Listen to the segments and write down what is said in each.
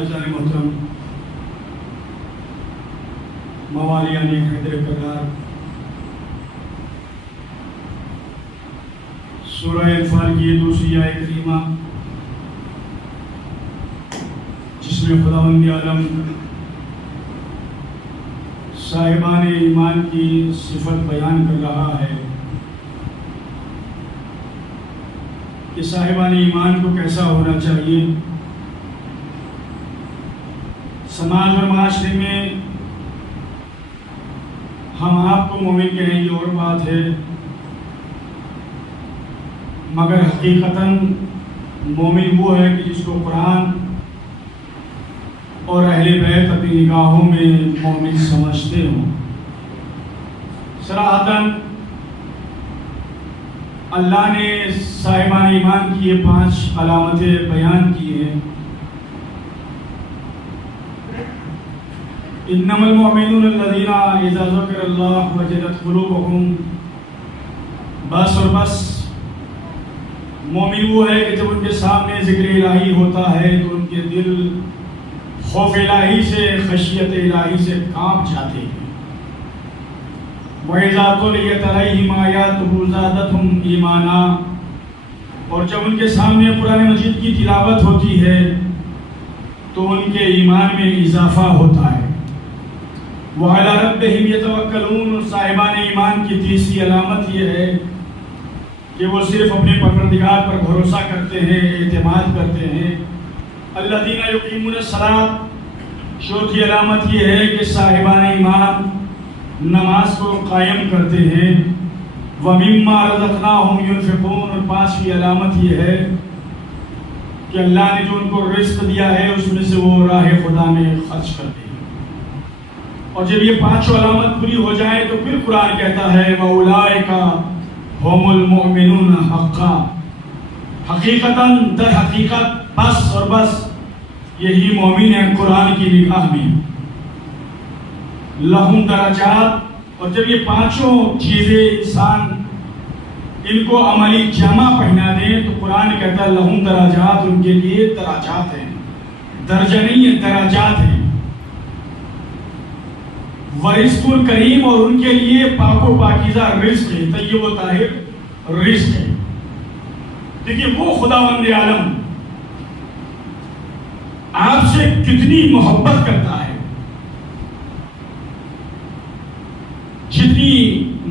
अज़ान मोहतरम मवालियान हैदर करार सूरह अनफाल की दूसरी आयत करीमा जिसमें खुदावंद आलम साहिबान ईमान की सिफत बयान कर रहा है कि साहिबान ईमान को कैसा होना चाहिए। समाज और माशरे में हम आपको मोमिन कहेंगे और बात है, मगर हकीकतन मोमिन वो है कि जिसको कुरान और अहले बैत अपनी निगाहों में मोमिन समझते हों। सराहतन अल्लाह ने साहिबान ईमान की ये 5 अलामतें बयान की हैं। इन्नमल मुमिनून अल्लज़ीना इज़ा ज़ुकिरल्लाह वजलत क़ुलूबुहुम। बस और बस मोमिन वो है कि जब उनके सामने ज़िक्र इलाही होता है तो उनके दिल खौफ इलाही से, खशियत इलाही से कांप जाते हैं। वइज़ा तुलियत अलैहिम आयातुहु ज़ादतहुम ईमाना। और जब उनके सामने कुरान मजीद की तिलावत होती है तो उनके ईमान में इजाफा होता है। वअला रब्बिहिम यतवक्कलून। साहिबान ईमान की तीसरी अलामत यह है कि वो सिर्फ अपने परवरदिगार पर भरोसा करते हैं, एतमाद करते हैं अल्लज़ीना युक़ीमूनस्सलात, चौथी अलामत ये है कि साहिबान ईमान नमाज को कायम करते हैं। व मिम्मा रज़क़नाहुम युनफ़िक़ून, और पांचवी अलामत ये है कि अल्लाह ने जो उनको रिज़्क़ दिया है उसमें से वो राह खुदा में खर्च करते हैं। और जब ये पांचों अलामत पूरी हो जाए तो फिर कुरान कहता है व उलाइका हुमुल मुमिनून हक़्क़ा, हकीकतन दर हकीकत बस और बस यही मोमिन है कुरान की निगाह में। लहुम दराजात, और जब ये पांचों चीजें इंसान इनको अमली जामा पहना दें तो कुरान कहता है लहुम दराजात, उनके लिए दराजात हैं, दर्जा नहीं है, दराजात हैं। वरिज़्क़ुल करीम, और उनके लिए पाको पाकीज़ा रिज़्क़ है, तय्यब व ताहिर रिज़्क़ है। देखिए वो खुदावंद आलम आपसे कितनी मोहब्बत करता है, जितनी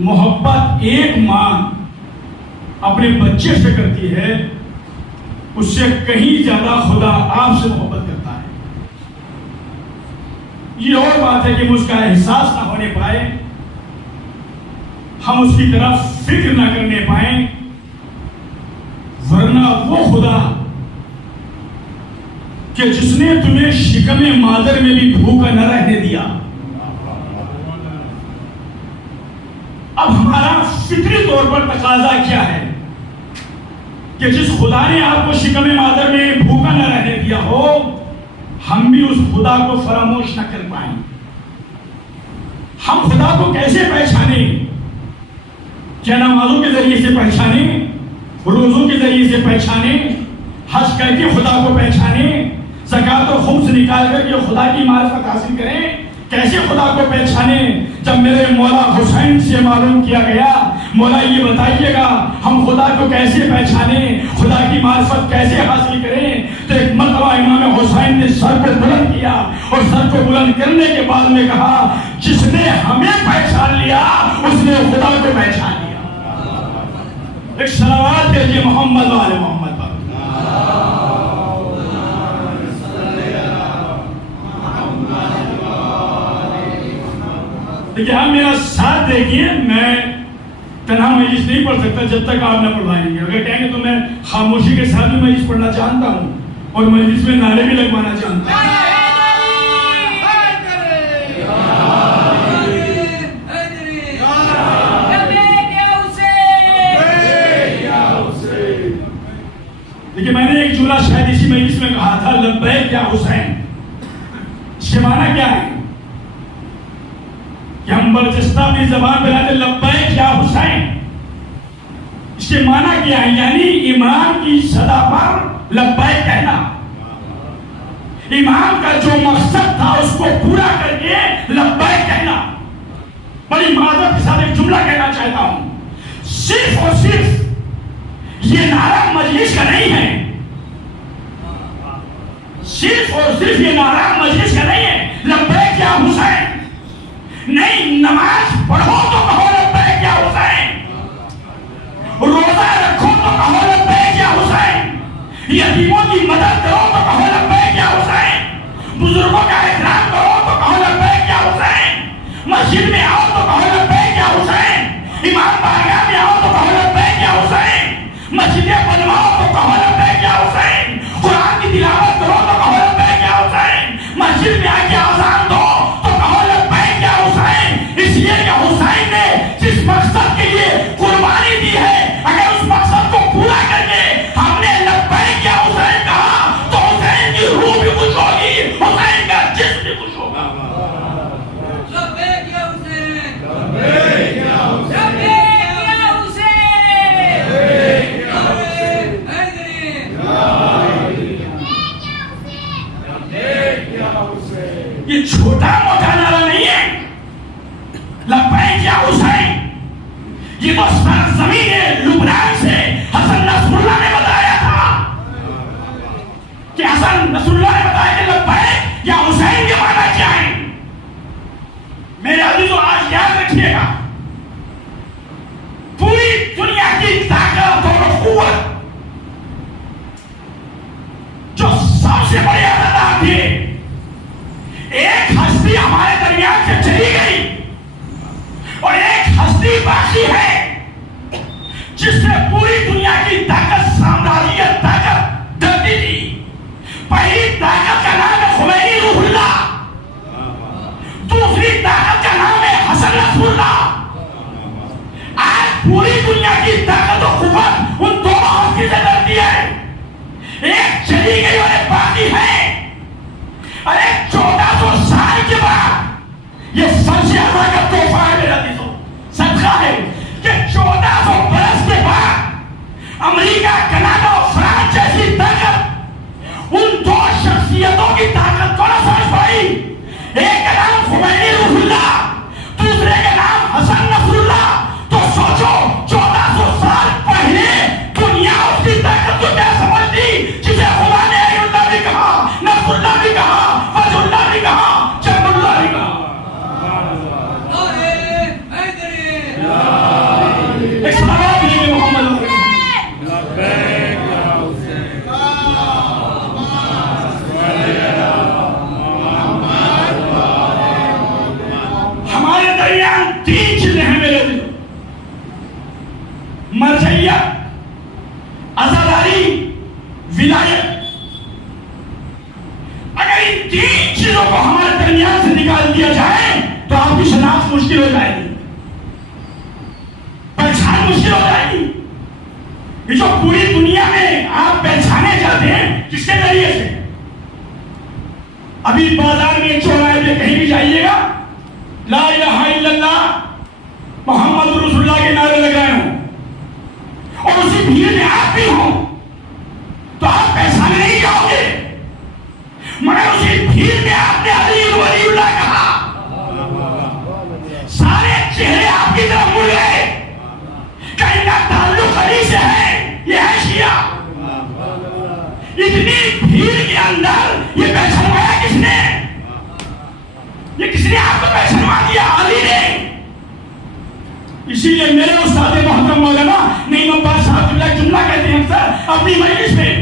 मोहब्बत एक मां अपने बच्चे से करती है उससे कहीं ज्यादा खुदा आपसे मोहब्बत करता है। ये और बात है कि हम उसका एहसास ना होने पाए, हम उसकी तरफ फिक्र ना करने पाए, वरना वो खुदा कि जिसने तुम्हें शिकमे मादर में भी भूखा न रहने दिया, अब हमारा फिक्री तौर पर तकाजा क्या है कि जिस खुदा ने आपको शिकमे मादर में भूखा न रहने दिया हो, हम भी उस खुदा को फरामोश न कर पाए। हम खुदा को कैसे पहचाने? क्या नमाजों के जरिए से पहचाने, रोजों के जरिए से पहचाने, हज करके खुदा को पहचाने, ज़कात और खुम्स निकाल करके खुदा की मारिफत हासिल करें? कैसे खुदा को पहचाने? जब मेरे मौला हुसैन से मालूम किया गया, मौला ये बताइएगा हम खुदा को कैसे पहचाने, खुदा की मारिफत कैसे हासिल करें? तो एक मरतबा इमाम हुसैन ने सर पे बुलंद किया और सर पे बुलंद करने के बाद में कहा जिसने हमें पहचान लिया उसने खुदा को पहचान लिया। एक सलावत भेजिए मोहम्मद वाले मोहम्मद पर। देखिए आप मेरा साथ देखिए, मैं तन्हा मजलिस नहीं पढ़ सकता जब तक आप न पढ़वाएंगे। अगर कहेंगे तो मैं खामोशी के साथ भी मजलिस पढ़ना जानता हूँ और मजलिस में नारे भी लगवाना जानता हूँ। देखिए मैंने एक जुमला शायद इसी मजलिस में कहा था, लब्बैक या हुसैन। इसके माना क्या है कि हम बरजस्ता अपनी जबान पे लाते लब्बैक या हुसैन। इसके माना क्या है? यानी ईमान की सदा पर लब्बैक कहना, ईमान का जो मकसद था उसको पूरा करके लब्बैक कहना। बड़ी माजरत के साथ एक जुमला कहना चाहता हूं, सिर्फ और सिर्फ ये नारा मजलिस का नहीं है, सिर्फ और सिर्फ ये नारा मजलिस का नहीं है लब्बैक या हुसैन। नहीं, नमाज पढ़ो तो कहो लब्बैक या हुसैन, रोजा रखो तो कहो लब्बैक या हुसैन, यतीमों की मदद करो तो कहो लब्बैक या हुसैन, बुजुर्गों का इकराम करो तो कहो लब्बैक या हुसैन, मस्जिद में आओ तो कहो लब्बैक या हुसैन, इमाम बारगाह में आओ तो कहो लब्बैक या हुसैन, मस्जिदें बनवाओ तो कहो लब्बैक या हुसैन, कुरान की तिलावत करो तो कहो लब्बैक या हुसैन, मस्जिद में आके अज़ान दो तो कहो लब्बैक या हुसैन। इसलिए कि हुसैन ने जिस मकसद के लिए कुर्बानी दी है, अगर उस मकसद को पूरा करके हमने लब्बैक या हुसैन कहा तो हुसैन की रूह भी खुश होगी, हुसैन का जिस्म भी खुश होगा। लब्बैक या हुसैन, लब्बैक या हुसैन, लब्बैक या हुसैन, लब्बैक या हुसैन। ये छोटा मोटा नारा नहीं है लब्बैक या हुसैन, ये तो सरजमीन लुबनान से हसन नसरुल्लाह ने बताया था कि हसन नसरुल्लाह ने बताया कि लब्बैक या हुसैन के माना क्या है। मेरे अजीजों आज याद रखिएगा, पूरी दुनिया की ताकत और कुव्वत जो सबसे सबसे बड़ी अदालत थी। एक हस्ती हमारे दरमियान से चली गई और एक हस्ती बाकी है जिससे पूरी दुनिया की ताकत, साम्राज्यिक ताकत डरती थी। पहली ताकत का नाम है खुमैनी रूहुल्लाह, दूसरी ताकत का नाम है हसन नसरुल्लाह। आज पूरी दुनिया की ताकत और कुव्वत उन दोनों हस्ती से डरती है। एक चली गई और एक बाकी है। अरे 1400 साल के बाद ये सबसे ज्यादा का तोहफा है मेरा दिलो, सदका है कि 1400 बरस के बाद अमेरिका, कनाडा और फ्रांस जैसी ताकत, उन दो शख्सियतों की ताकत को ना समझ पाई। एक का नाम खुमैनी रूहुल्लाह, दूसरे का नाम हसन नसरुल्लाह। तो सोचो 1400 साल पहले दुनिया उसकी ताकत को क्या समझती, जिसे खुदा ने अय्युल्लाह भी कहा, नसरुल्लाह भी कहा, फजलुल्लाह भी कहा, जन्नुल्लाह भी कहा। एक सलावत भेजिए मोहम्मद हमारे दरमियान 3 चीजें हैं मेरे दिल, मरजइयत, अज़ादारी, विलायत। अगर इन 3 चीजों को हमारे दरमियान से निकाल दिया जाए तो आपकी शनाख्त मुश्किल हो जाएगी, पहचान मुश्किल हो जाएगी। ये जो पूरी दुनिया में आप पहचाने जाते हैं किसके जरिए से? अभी बाजार में, चौराहे पे कहीं भी जाइएगा, ला इलाहा इल्लल्लाह मोहम्मद रसूलुल्लाह के नारे लगाए हों और उसी भीड़ में आप भी हो तो आप पहचाने नहीं जाओगे, मगर उसी भीड़ में आपने अली वलीउल्लाह कहा, सारे चेहरे आपकी तरफ मुड़ गए। कहीं का ताल्लुक अली से है, ये है शिया। इतनी भीड़ के अंदर ये पहचानवाया किसने? ये किसने आपको पहचानवा दिया? अली ने। इसीलिए मेरे उस्ताद मोहतरम मौलाना नईम अब्बास साहब एक जुमला कहते हैं सर अपनी मजलिस में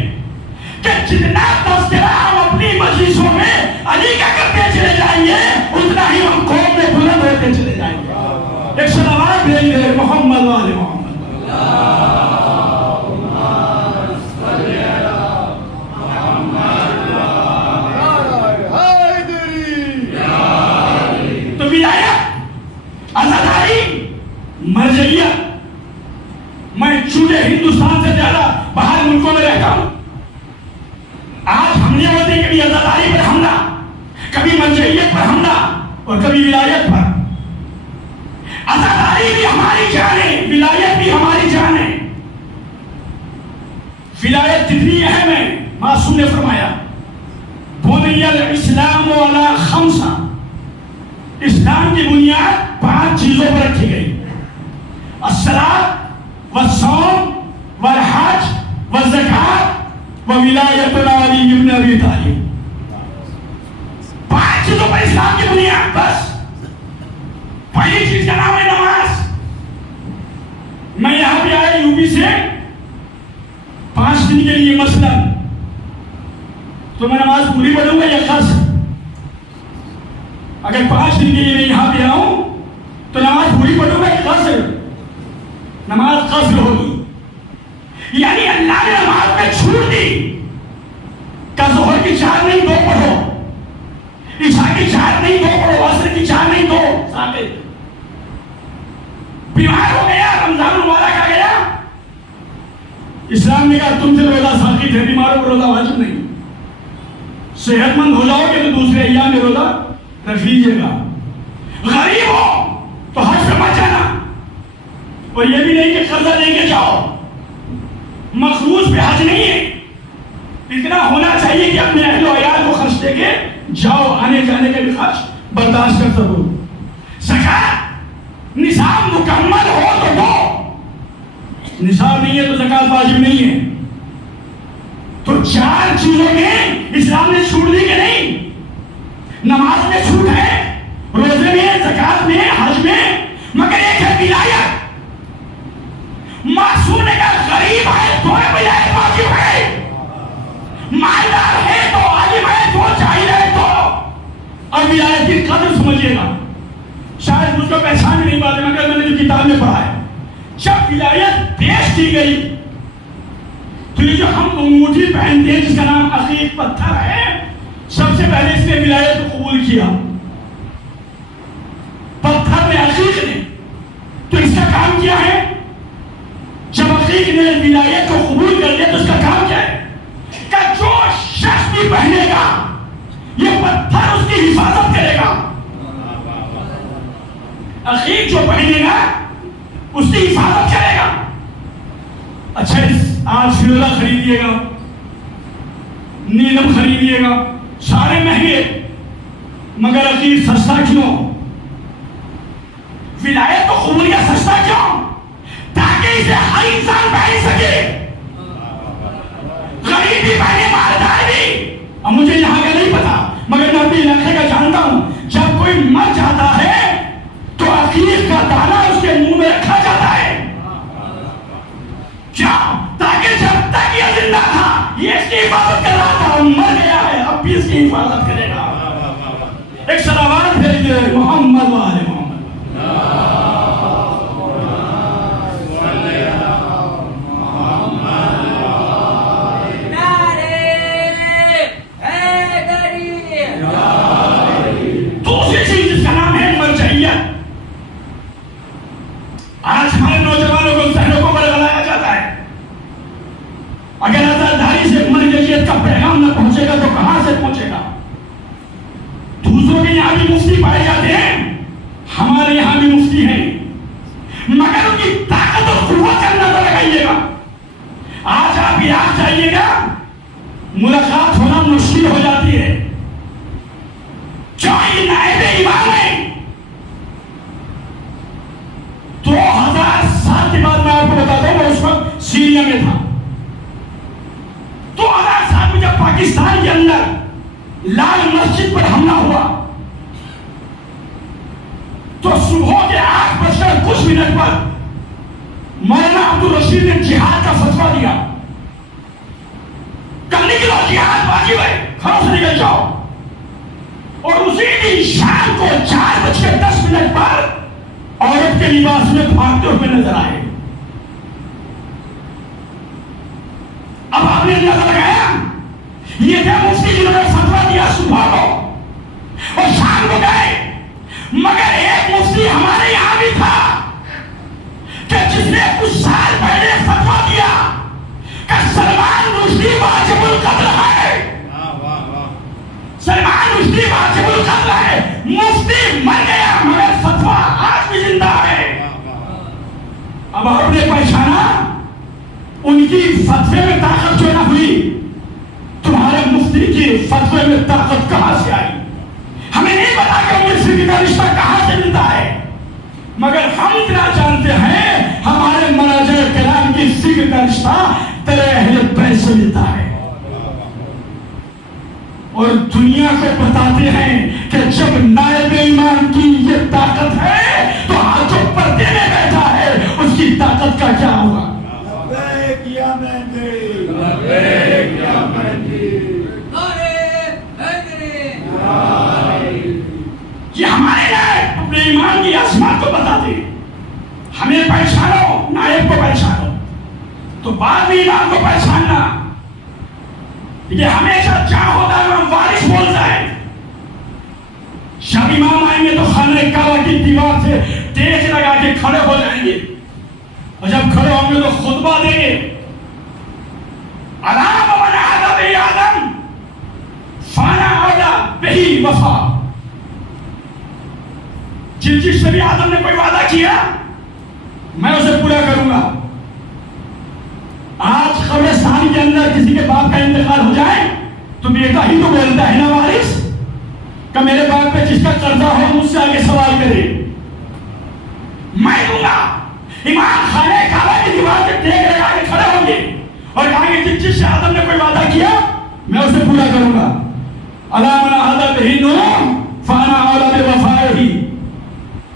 कि जितना तज़किरा हम अपनी मजलिसों में अली का करते चले जाएंगे उतना ही हम कौम में बुलंद होते चले जाएंगे। एक सलावत भेज दे मोहम्मद वाले मोहम्मद। तो विलायत, अज़ादारी, मरजइयत, मैं चूजे हिंदुस्तान से ज्यादा बाहर मुल्कों में रहता हूं। आज हमने होते हैं कभी अज़ादारी पर हमला, कभी मरजइयत पर हमला और कभी विलायत पर। अज़ादारी भी हमारी जान है, विलायत भी हमारी जान है। विलायत जितनी अहम है, मासूम ने फरमाया बुनियल इस्लाम अला खम्सा, इस्लाम की बुनियाद 5 चीजों पर रखी गई, अस्सलात वस्सौम वलहज वज़कात वविलायतुल अली इब्न अबी तालिब। 5 चीजों पर इस्लाम की बुनियाद। बस पहली चीज का नाम है नमाज। मैं यहां पे आया यूपी से 5 दिन के लिए मसलन, तो मैं नमाज पूरी पढ़ूंगा या कसर? अगर 5 दिन के लिए मैं यहां पे आऊं तो नमाज पूरी पढ़ूंगा या कसर? नमाज कसर होगी। यानी अल्लाह ने नमाज में छूट दी का ज़ोहर की 4 नहीं 2 पढ़ो, इशा की 4 नहीं 2 पढ़ो, असर की 4 नहीं 2। साबित बीमार हो गया, रमजान मुबारक आ गया, इस्लाम ने कहा तुमसे रोजा साकित है, बीमारों को रोजा वाजिब नहीं। सेहतमंद हो जाओगे तो दूसरे अय्याम में रोजा रख लीजिएगा। गरीब हो तो हज पे मत जाना, और ये भी नहीं कि कर्जा लेके जाओ, मखरूज पे हज नहीं है। इतना होना चाहिए कि अपने अहलो अयाल को खर्च देके जाओ, आने जाने के भी खर्च बर्दाश्त कर सको। ज़कात निसाब मुकम्मल हो तो दो, निसाब नहीं है तो ज़कात वाजिब नहीं है। तो 4 चीजों में इस्लाम ने छूट दी कि नहीं? नमाज में छूट है, रोजे में, ज़कात में, हज में, मगर एक है विलायत। मासूम ने कहा गरीब है तो विलायत वाजिब है, मालदार है तो आप विलायत की कदर समझिएगा। शायद मुझको पहचान नहीं पाते, मगर मैंने जो किताब में पढ़ा है, जब विलायत पेश की गई तो ये जो हम अंगूठी पहनते हैं जिसका नाम अकीक पत्थर है, सबसे पहले इसने विलायत को कबूल किया। पत्थर ने, अकीक ने, तो इसका काम क्या है? जब अकीक ने विलायत को कबूल कर लिया तो इसका काम क्या है? कि जो शख्स भी पहनेगा ये पत्थर उसकी हिफाजत करेगा। अकीक जो पहनेगा उसकी हिफाजत करेगा। अच्छा, आज फिरोजा खरीदिएगा, नीलम खरीदिएगा, सारे महंगे, मगर अकीक सस्ता क्यों? विलायत को कबूल किया सस्ता क्यों? ताकि इसे हर इंसान पहन सके, गरीब भी पहने, मालदार भी। अब मुझे यहाँ का नहीं पता, मगर मैं अपने इलाके का जानता हूं, जब कोई मर जाता है तो अकीक का दाना उसके मुंह में रखा जाता है। क्यों? ताकि जब तक ये जिंदा था ये इसकी हिफाजत कर रहा था, मर गया है अब भी इसकी हिफाजत करेगा। एक सलावत भेजिए मोहम्मद वाले मोहम्मद। दूसरी चीज जिसका नाम है मरजइयत। आज हमारे नौजवानों को जहनों को बदलाया जाता है। अगर आजादारी से मरजइयत का पैगाम न पहुंचेगा तो कहां से पहुंचेगा? दूसरों के यहां भी मुफ्ती पाए जाते हैं, हमारे यहां भी मुफ्ती हैं, मगर उनकी ताकत और कुव्वत का अंदाजा लगाइएगा। आज आप याद जाइएगा, मुलाकात होना मुश्किल हो जाती है। जो ये नायब इमाम है, 2007 की बात मैं आपको बताता हूं, मैं उस वक्त सीरिया में था। 2007 में जब पाकिस्तान के अंदर लाल मस्जिद पर हमला हुआ तो सुबह के 8 कुछ मिनट पर मौलाना अब्दुल रशीद ने जिहाद का फतवा दिया। कल निकलो, जिहाद वाजिब है, घरों से निकल जाओ। और उसी दिन शाम को 4:10 पर औरत के लिबास में भागते हुए नजर आए। अब आपने अंदाजा लगाया, ये थे मुफ्ती जिन्होंने फतवा दिया सुबह को और शाम को गए। मगर एक मुफ्ती हमारे यहां भी था कि जिसने कुछ साल पहले फतवा दिया कि सलमान रुश्दी वाजिबुल कत्ल है। सलमान रुश्दी वाजिबुल कत्ल है। मुफ्ती मर गया मगर फतवा आज भी जिंदा है। अब आपने पहचाना उनकी फतवे में ताकत जो ना हुई, तुम्हारे मुफ्ती की फतवे में ताकत कहां से आई? हमें नहीं पता कि उनके सिर का रिश्ता कहां से मिलता है, मगर हम इतना जानते हैं हमारे मनाज़े कलाम की सिर का रिश्ता तेरे अहले बैत से मिलता है। और दुनिया को बताते हैं कि जब नायब इमाम की ये ताकत है तो आज जो पर्दे में बैठा है उसकी ताकत का क्या होगा? ये हमारे नायब अपने ईमान की आसमान को बताते, हमें पहचानो, नायब को पहचानो तो बाद में इमाम को पहचानना। ये हमेशा जहां होता है हम वारिस बोलता है। जब इमाम आएंगे तो खाने काबा की दीवार से तेज लगा के खड़े हो जाएंगे और जब खड़े होंगे तो खुतबा देंगे, अलाम मन आदा बि आदम फाना औला बिही वफा। जिससे भी आदम ने कोई वादा किया मैं उसे पूरा करूंगा। आज कब्रिस्तान के अंदर किसी के बाप का इंतकाल हो जाए तो बेटा ही तो बोलता है ना वारिस कि मेरे बाप पे जिसका कर्जा हो मुझसे आगे सवाल करे, मैं दूंगा। इमाम खाने काबा की दीवार पे टेक लगा के खड़े होंगे और कहेंगे जिससे आदम ने कोई वादा किया मैं उसे पूरा करूंगा। अला मन आदा बिही नूह फाना औला बिवफाइही।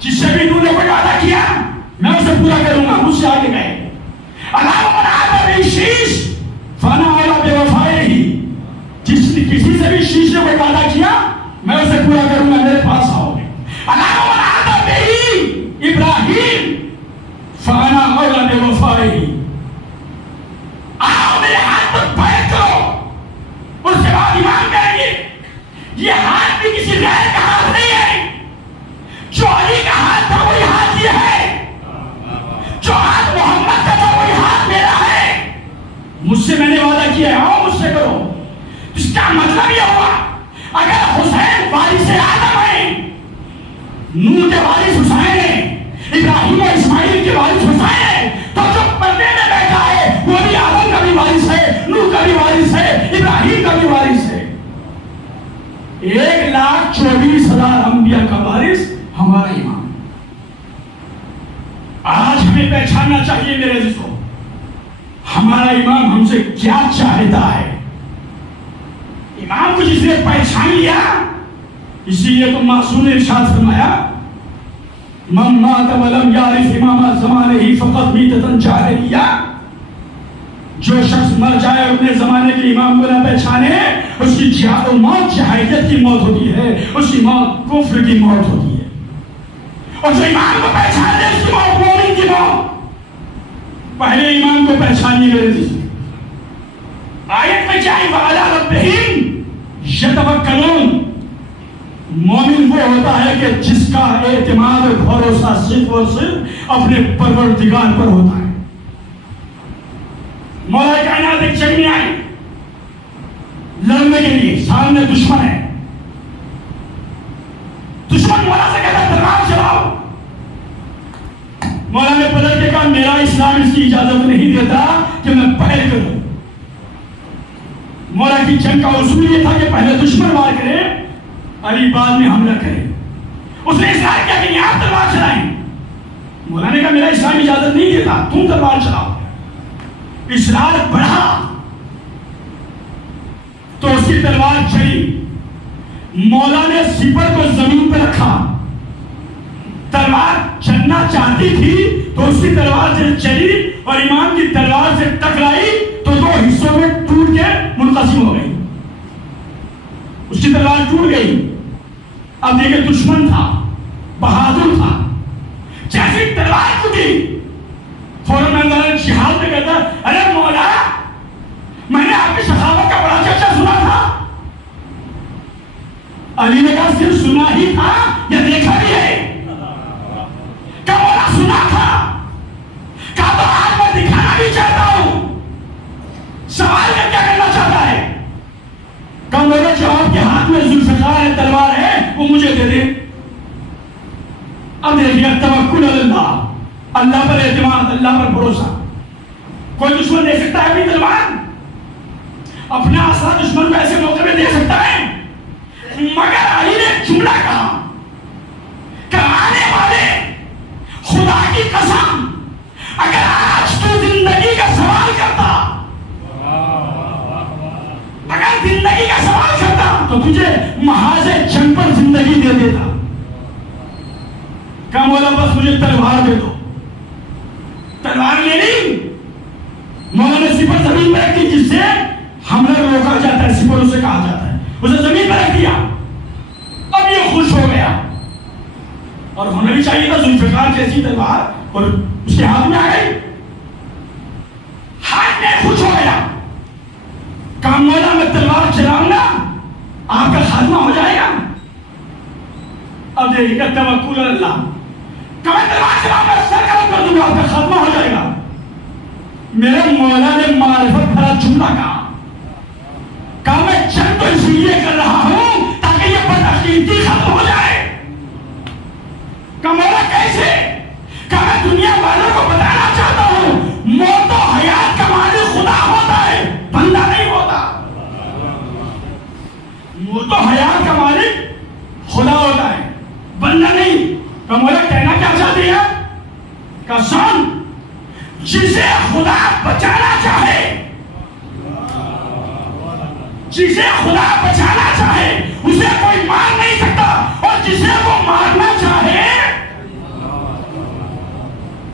जिससे भी नूह ने कोई वादा किया मैं उसे पूरा करूंगा, मुझसे आगे गए। अला मन आदा बिही शीश फाना औला बिवफाइही। जिसने किसी से भी शीश ने कोई वादा किया मैं उसे पूरा करूंगा, मेरे पास आओगे। इब्राहिम फाना औलाद वफाई, आओ मेरे हाथ पर बैठ करो, उसके बाद ईमान करेंगे। ये हाथ भी किसी गैर का हाथ नहीं है, जो अली का हाथ था वही हाथ ये है, जो हाथ मोहम्मद का था वही हाथ मेरा है। मुझसे मैंने वादा किया है, आओ मुझसे करो। इसका मतलब ये हुआ अगर हुसैन वारिस आदम है, नूह के वारिस हुसैन है, इब्राहिम और इस्माइल के वारिस हुसैन है, तो जो पर्दे में बैठा है वो भी आदम का भी वारिस है, नूह का भी वारिस है, इब्राहिम का भी वारिस है। 1,24,000 अंबिया का वारिस हमारा इमाम। आज हमें पहचानना चाहिए मेरे दोस्तों, हमारा इमाम हमसे क्या चाहता है। इमाम को जिसने पहचान लिया, इसीलिए तो मासूम ने इरशाद फरमाया, मन मात वलम यारिफ इमाम ज़माने ही फ़क़त बीततन जाहिलिया। जो शख्स मर जाए अपने जमाने के इमाम को ना पहचाने, उसकी मौत जहालियत की मौत होती है, उसकी मौत कुफ्र की मौत होती है। और जो इमाम को पहचान ले उसकी मौत मोमिन की मौत। पहले इमाम को पहचानिए मेरे दोस्त। आयत में क्या है, वअला रब्बिहिम यतवक्कलून। मोमिन वो होता है कि जिसका एतमाद और भरोसा सिर्फ और सिर्फ अपने परवरदिगार पर होता है। मौला कायनात एक जंग में आए लड़ने के लिए, सामने दुश्मन है। दुश्मन मौला से कहता तलवार चलाओ। मौला ने पलट के कहा मेरा इस्लाम इसकी इजाजत नहीं देता कि मैं पहल करूं। मौला की जंग का उसूल ये था कि पहले दुश्मन वार करे, अली बाद में हमला करे। उसने इस्लाम किया कि आप तलवार चलाएं। मौला ने कहा मेरा इस्लाम इजाजत नहीं देता, तुम तलवार चलाओ। इसरार बढ़ा तो उसकी तलवार चली। मौला ने सिपर को जमीन पर रखा, तलवार चलना चाहती थी तो उसकी तलवार से चली और इमाम की तलवार से टकराई तो 2 हिस्सों में टूट के मुनक़सिम हो गई। उसकी तलवार टूट गई। अब देखिए दुश्मन था, बहादुर था, जैसी तलवार टूटी फौरन मैदान जिहाद में कहता, अरे मौला मैंने आपकी सखावत का बड़ा चर्चा सुना था। अली ने कहा सिर्फ सुना ही था या देखा भी है? क्या मौला सुना था? कहा तो आज मैं दिखाना भी चाहता हूं। सवाल में क्या करना चाहता है? कहा मेरे जो आपके हाथ में जुल्फ़िकार है, तलवार है, वो मुझे दे दे। अब देखिए तवक्कुल अल्लाह, अल्लाह पर एतमाद, अल्लाह पर भरोसा। कोई दुश्मन दे सकता है अपनी तलवार? अपना आसरा दुश्मन को ऐसे मौके में दे सकता है? मगर अली ने जुमला कहा, आने वाले खुदा की कसम, अगर आज तू जिंदगी का सवाल करता, अगर जिंदगी का सवाल करता तो तुझे महाजे जंग पर जिंदगी दे देता। कहा मौला बस मुझे तलवार दे दो। तलवार ले ली, मौला ने सिपर जमीन पर रख दी, जिससे हमला रोका जाता है, सिपर उसे कहा जाता है, उसे जमीन पर रख दिया। अब ये खुश हो गया, और होना भी चाहिए था, जुल्फ़िकार जैसी तलवार और उसके हाथ में आ गई। हाथ में खुश हो गया, कहा मौला मैं तलवार चलाऊंगा आपका खात्मा हो जाएगा। अब देखिएगा तवक्कुल अल्लाह, कहा तलवार चलाऊंगा सर कलम कर दूंगा आपका खात्मा हो जाएगा। मेरे मौला ने मारिफत भरा जुमला कहा मैं जंग तो इसलिए कर रहा हूं ताकि ये बदअकीदगी खत्म हो जाए। कहा मौला कैसे? कहा मैं दुनिया वालों को बताना चाहता हूं मौत और हयात का मालिक खुदा होता है, बंदा नहीं होता। मौत और हयात का मालिक खुदा होता है, बंदा नहीं। कहा मौला कहना क्या चाहती है? कहा सुन, जिसे खुदा बचाना चाहे, जिसे खुदा बचाना चाहे उसे कोई मार नहीं सकता, और जिसे वो मारना चाहे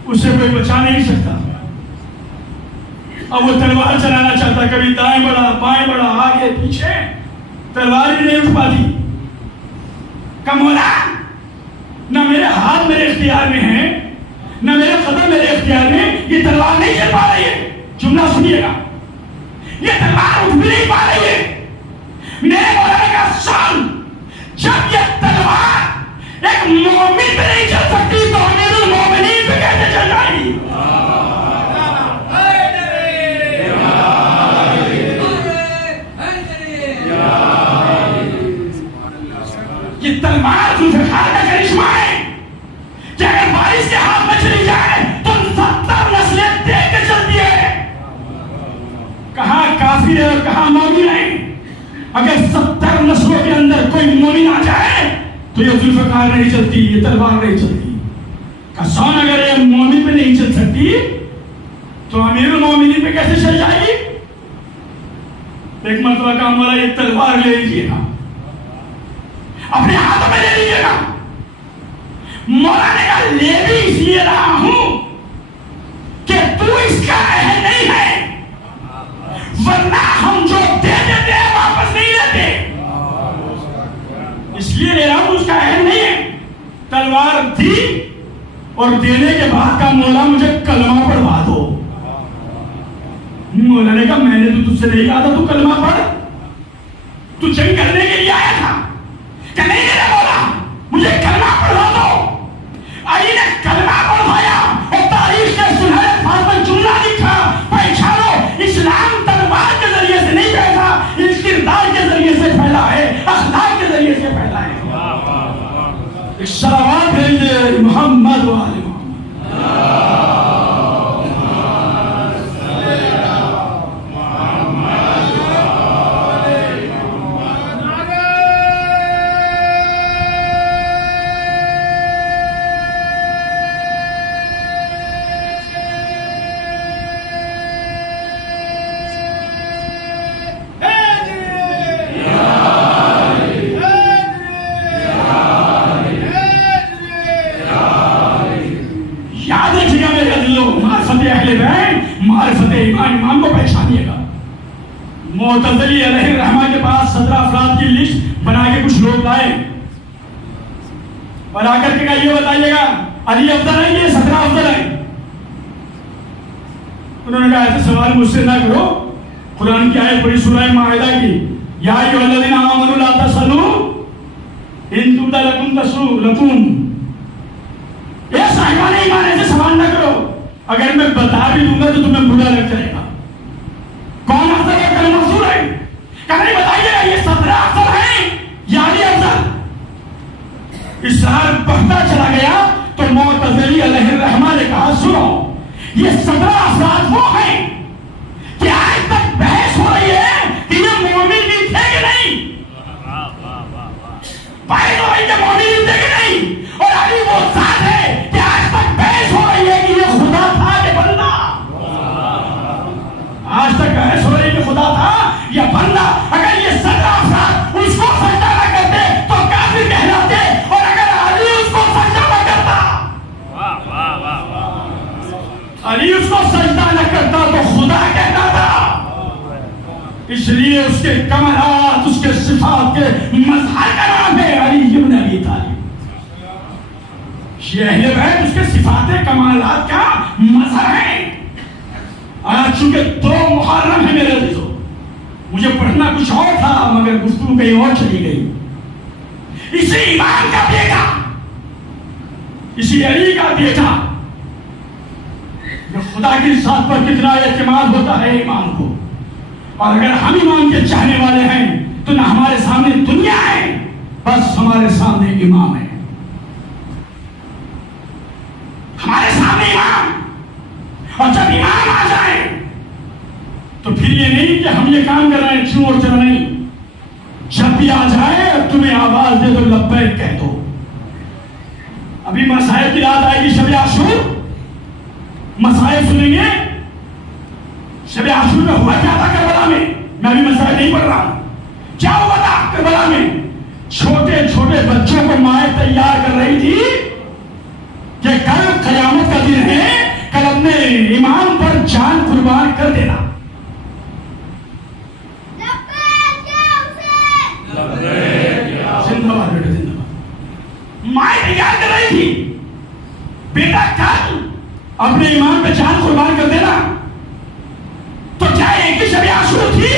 उसे कोई बचा नहीं सकता। अब वो तलवार चलाना चाहता, कभी दाएं बढ़ा बाएं बढ़ा आगे पीछे, तलवार भी नहीं उठ पाती। का मौला ना मेरे हाथ मेरे इख्तियार में है, ना मेरे कदम मेरे इख्तियार में, ये तलवार नहीं चल पा रही है। जुमला सुनिएगा, ये तलवार उठ भी नहीं पा रही है। मेरे मौला ने कहा सुन, जब ये तलवार एक मोमिन पे नहीं चल सकती तो अमीरुल मोमिनीन पे कैसे चल जाएगी? ये तलवार जुल्फ़िकार का करिश्मा है कि अगर बारिश के हाथ में चली जाए तो 70 नस्लें देख के चलती है। कहां काफिर है और कहां मोमिन है। अगर 70 नस्लों के अंदर कोई मोमिन आ जाए तो ये जुल्फ़िकार नहीं चलती, ये तलवार नहीं चलती। कसौन अगर ये मोमिन पे नहीं चल सकती तो अमीरुल मोमिनीन पे कैसे चल जाएगी? एक मरतबा का मौला ये तलवार ले लीजिएगा, अपने हाथों में ले लीजिएगा। मौला ने कहा ले भी इसलिए रहा हूं कि तू इसका अहल नहीं है, वरना हम जो दे देते हैं वापस नहीं लेते, इसलिए ले रहा हूं, उसका अहल नहीं है। तलवार दी और देने के बाद का मौला मुझे कलमा पढ़वा दो। मौला ने कहा मैंने तो तुझसे नहीं कहा था तू कलमा पढ़, तू जंग करने के लिए आया था। क्या नहीं मेरे मौला, मुझे कलमा पढ़वा दो। अली ने कलमा पढ़वाया और तारीख के सुनहरे फाल पर जुमला लिखा, पहचानो इस्लाम तलवार के जरिए से नहीं फैला, इस किरदार के जरिए से फैला है, अखलाक के जरिए से फैला है। सलावत भेजिए मोहम्मद व आले मोहम्मद। इमाम को पहचानिएगा। मुअतज़िली अलैहिर्रहमा के पास 17 अफराद की लिस्ट बना के कुछ लोग लाए और आकर के ये बताइएगा अली अफजल है ये 17 अफजल है। उन्होंने कहा ऐसे सवाल मुझसे ना करो, कुरान की आयत पढ़ी सूरह माइदा की, या अय्युहल्लज़ीना आमनू ला तसलू इन तुबदा लकुम तसलुकुम। ये साहिबान ईमान ऐसे सवाल ना करो, अगर मैं बता भी दूंगा तो तुम्हें बुरा लग जाएगा। कौन अफजल है, कौन मफजूल है? कहीं बताइएगा ये 17 अफजल हैं या अली अफजल? इसरार बढ़ता चला गया तो मुअतज़िली अलैहिर्रहमा ने कहा सुनो, ये 17 अफराद वो हैं कि आज तक बहस हो रही है कि ये मोमिन भी थे कि नहीं। भाई तो भाई ये मोमिन थे कि नहीं, और अली वो साथ है कि आज तक बहस हो रही है कि ये खुदा था कि बंदा। आज तक बहस हो रही है कि खुदा था या बंदा। अगर ये 17 अफराद उसको सजदा न करते तो काफिर कहलाते, और अगर अली उसको सजदा न करता, अली उसको सजदा न करता तो खुदा कहता था। इसलिए उसके कमालात, उसके सिफात के मज़हर का नाम है अली इब्न अबी तालिब। ये अहले बैत उसके सिफाते कमालात का मज़हर है। आज चूंकि 2 मुहर्रम है मेरे अज़ीज़ों, मुझे पढ़ना कुछ और था मगर गुफ्तगू कहीं और चली गई। इसी इमाम का बेटा, इसी अली का बेटा, जो खुदा की साथ पर कितना एतमाद होता है इमाम को। और अगर हम इमाम के चाहने वाले हैं तो ना हमारे सामने दुनिया है, बस हमारे सामने इमाम है। हमारे सामने इमाम, और जब इमाम आ जाए तो फिर ये नहीं कि हम ये काम कर रहे हैं क्यों और चल नहीं। जब भी आ जाए तुम्हें आवाज दे दो, लब्बैक कह दो। अभी मसाइब की रात आएगी, शब आशूर, मसाइब सुनेंगे। शब आशूर में हुआ क्या था करबला में? मैं अभी मसाइब नहीं पढ़ रहा हूं। क्या हुआ था करबला में? छोटे छोटे बच्चों को माए तैयार कर रही थी कि कल कयामत का दिन है, कल अपने इमाम पर जान कुर्बान कर देना। जिंदाबाद बेटा जिंदाबाद। माँ तैयार कर रही थी, बेटा कल अपने ईमान पे जान कुर्बान कर देना। तो क्या एक ही शब आशूर थी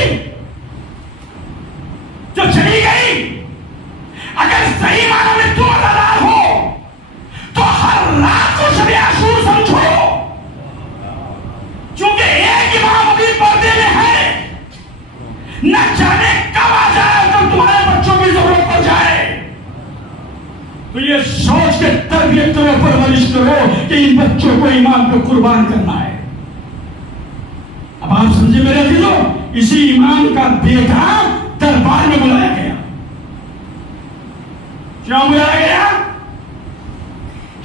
जो चली गई? अगर सही मानों में तुम अदादार हो तो हर रात को शब आशूर समझो, क्योंकि एक इमाम अभी पर्दे में है, न जाने कब आ जाए जब तुम्हारे बच्चों की जरूरत पड़ जाए। तो ये सोच के तरबियत करो, परवरिश करो कि इन बच्चों को ईमान पे कुर्बान करना है। अब आप समझे मेरे अजीजों, इसी ईमान का बेटा दरबार में बुलाया गया। क्यों बुलाया गया?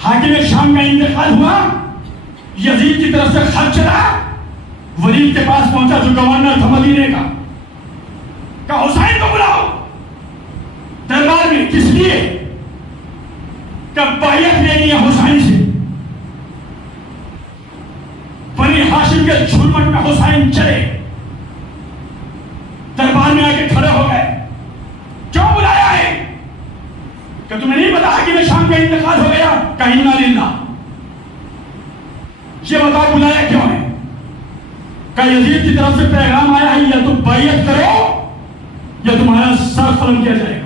हाकिम शाम का इंतकाल हुआ, यजीद की तरफ से खत चला, वलीद के पास पहुंचा जो गवर्नर था मदीने का, कहा हुसैन को बुलाओ दरबार में। किस लिए? कब बायत लेनी है हुसैन से। बनी हाशिम के झुरमट में हुसैन चले, दरबार में आके खड़े हो गए। क्यों बुलाया है? क्या तुम्हें नहीं पता कि मैं शाम का इंतकाल हो गया? कहीं ना लिल्लाह। ये बताओ बुलाया क्यों है? क्या यजीद की तरफ से पैगाम आया है या तुम बायत करो या तुम्हारा सर कलम किया जाएगा?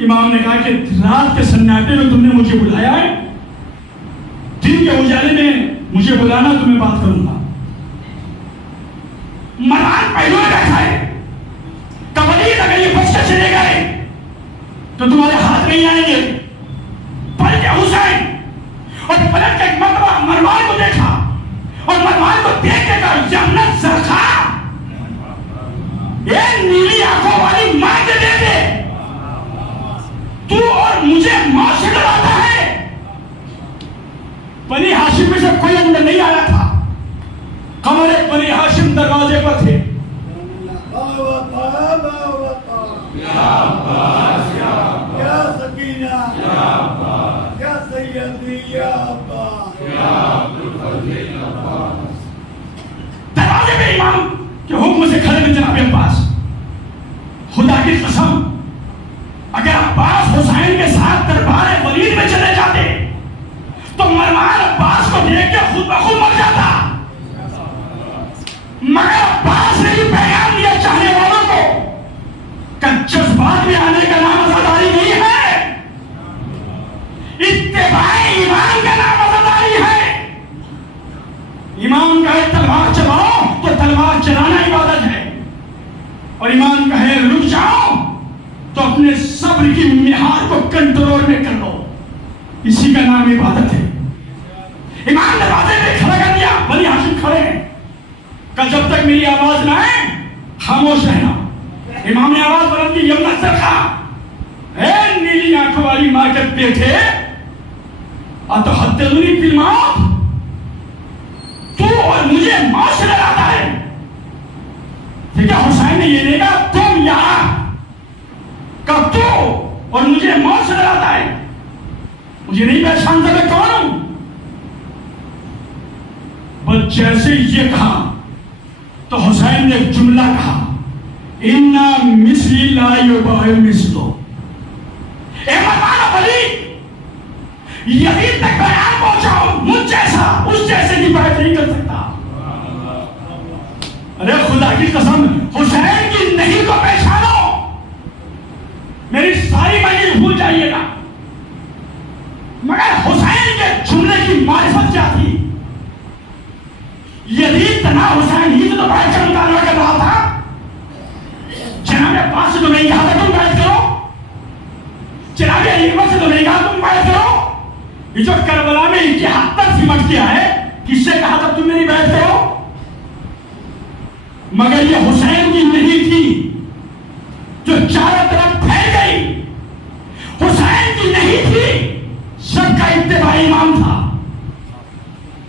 इमाम ने कहा कि रात के सन्नाटे में तुमने मुझे बुलाया है, दिन के उजाले में मुझे बुलाना तो मैं बात करूंगा। मरवान पहलू में बैठा है, कबली अगर ये बच के चले गए तो तुम्हारे हाथ नहीं आएंगे। पलट के हुसैन और पलट के मरवा मरवान को देखा और मरवान को देख के कहा जन्नत सरखा, ये नीली आंखों वाली मां के देते तू और मुझे मौत से डराता है। बनी हाशिम में से कोई अंदर नहीं आया था, कमरे बनी हाशिम दरवाजे पर थे। या सकीना, या सैयदी, या अब्बास, दरवाजे पे इमाम के हुक्म से खड़े में जनाब अब्बास। खुदा की कसम, अगर अब्बास हुसैन के साथ दरबार वलीद में चले जाते तो मरवान अब्बास को देख के खुद ब खुद मर जाता। मगर अब्बास ने भी पैगाम दिया चाहने वालों को कि जज्बात में आने का नाम आजादारी नहीं है, इत्तेबाए ईमान का नाम आजादारी है। ईमान कहे तलवार चलाओ तो तलवार चलाना इबादत है, और ईमान कहे रुक जाओ तो अपने सब्र की मिहार को कंट्रोल में कर लो, इसी का नाम इबादत है। ईमान दरवाजे पे खड़ा कर दिया, बनी हाशिम खड़े हैं। कल जब तक मेरी आवाज ना आए खामोश रहना। इमाम ने आवाज बुलंद की, यमना सरखा, ए नीली आंखों वाली मां के बेटे, अतहद्दुनी फिल मौत, तू और मुझे मौत से डराता है। ठीक है, हुसैन ने ये देखा तुम यहां कब तू और मुझे मौत से डराता है, मुझे नहीं पहचानता मैं कौन हूं। बस जैसे ये कहा तो हुसैन ने एक जुमला कहा, इन्ना मिस्ली ला युबाउ मिस्लो। ए मरवाना वलीद, यजीद तक बयान पहुंचाओ, मुझ जैसा उस जैसे की बात नहीं कर सकता। अरे खुदा की कसम, हुसैन की नहीं को पहचानो, मेरी सारी मंजिल भूल जाइएगा। मगर हुसैन के जुमले की मारिफत क्या थी? यजीद तना हुसैन ही तो बैठ कर मुतालबा कर रहा था। जनाब अब्बास से तो नहीं कहा था तुम बैठ करो, जनाब अलीबर से तो नहीं कहा तुम बैठ करो। ये जो करबला में इनके हाथ तक सिमट गया है, किससे कहा था तुम मेरी बैठ करो? मगर ये हुसैन की नहीं थी जो चारों तरफ फैल गई, हुसैन की नहीं थी, सबका इत्तेबा इमाम था।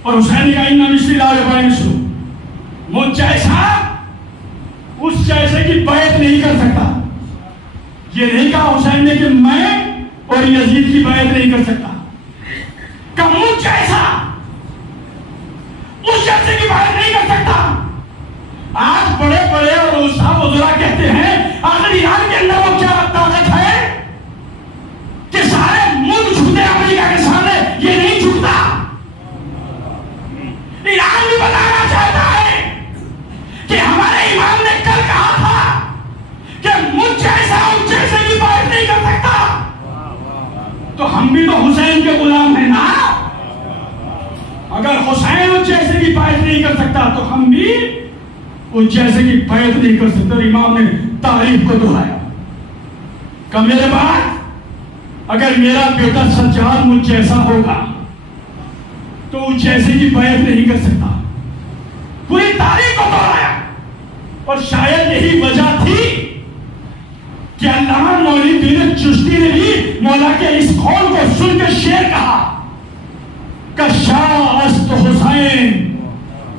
और हुसैन का इन्ना मिस्ली ला युबाउ मिस्लो, मुझ जैसा उस जैसे की बैत नहीं कर सकता। ये नहीं कहा हुसैन ने कि मैं और यजीद की बैत नहीं कर सकता, का मुझ जैसा उस जैसे की बैत नहीं कर सकता। आज बड़े बड़े और उस्ताद बुजुर्ग कहते हैं आखिर ईरान के अंदर वो क्या ताकत है हम भी तो हुसैन के गुलाम हैं ना। अगर हुसैन उस जैसे की बैत नहीं कर सकता तो हम भी उस जैसे की बैत नहीं कर सकते। और इमाम ने तारीफ को दोहराया कि मेरे बाद अगर मेरा बेटा सज्जाद मुझ जैसा होगा तो उस जैसे की बैत नहीं कर सकता। पूरी तारीफ को दोहराया। और शायद यही वजह थी कि अल्लामा मोइनुद्दीन चिश्ती ने भी मौला के इस कौल को सुन के शेर कहा कि शाह अस्त हुसैन,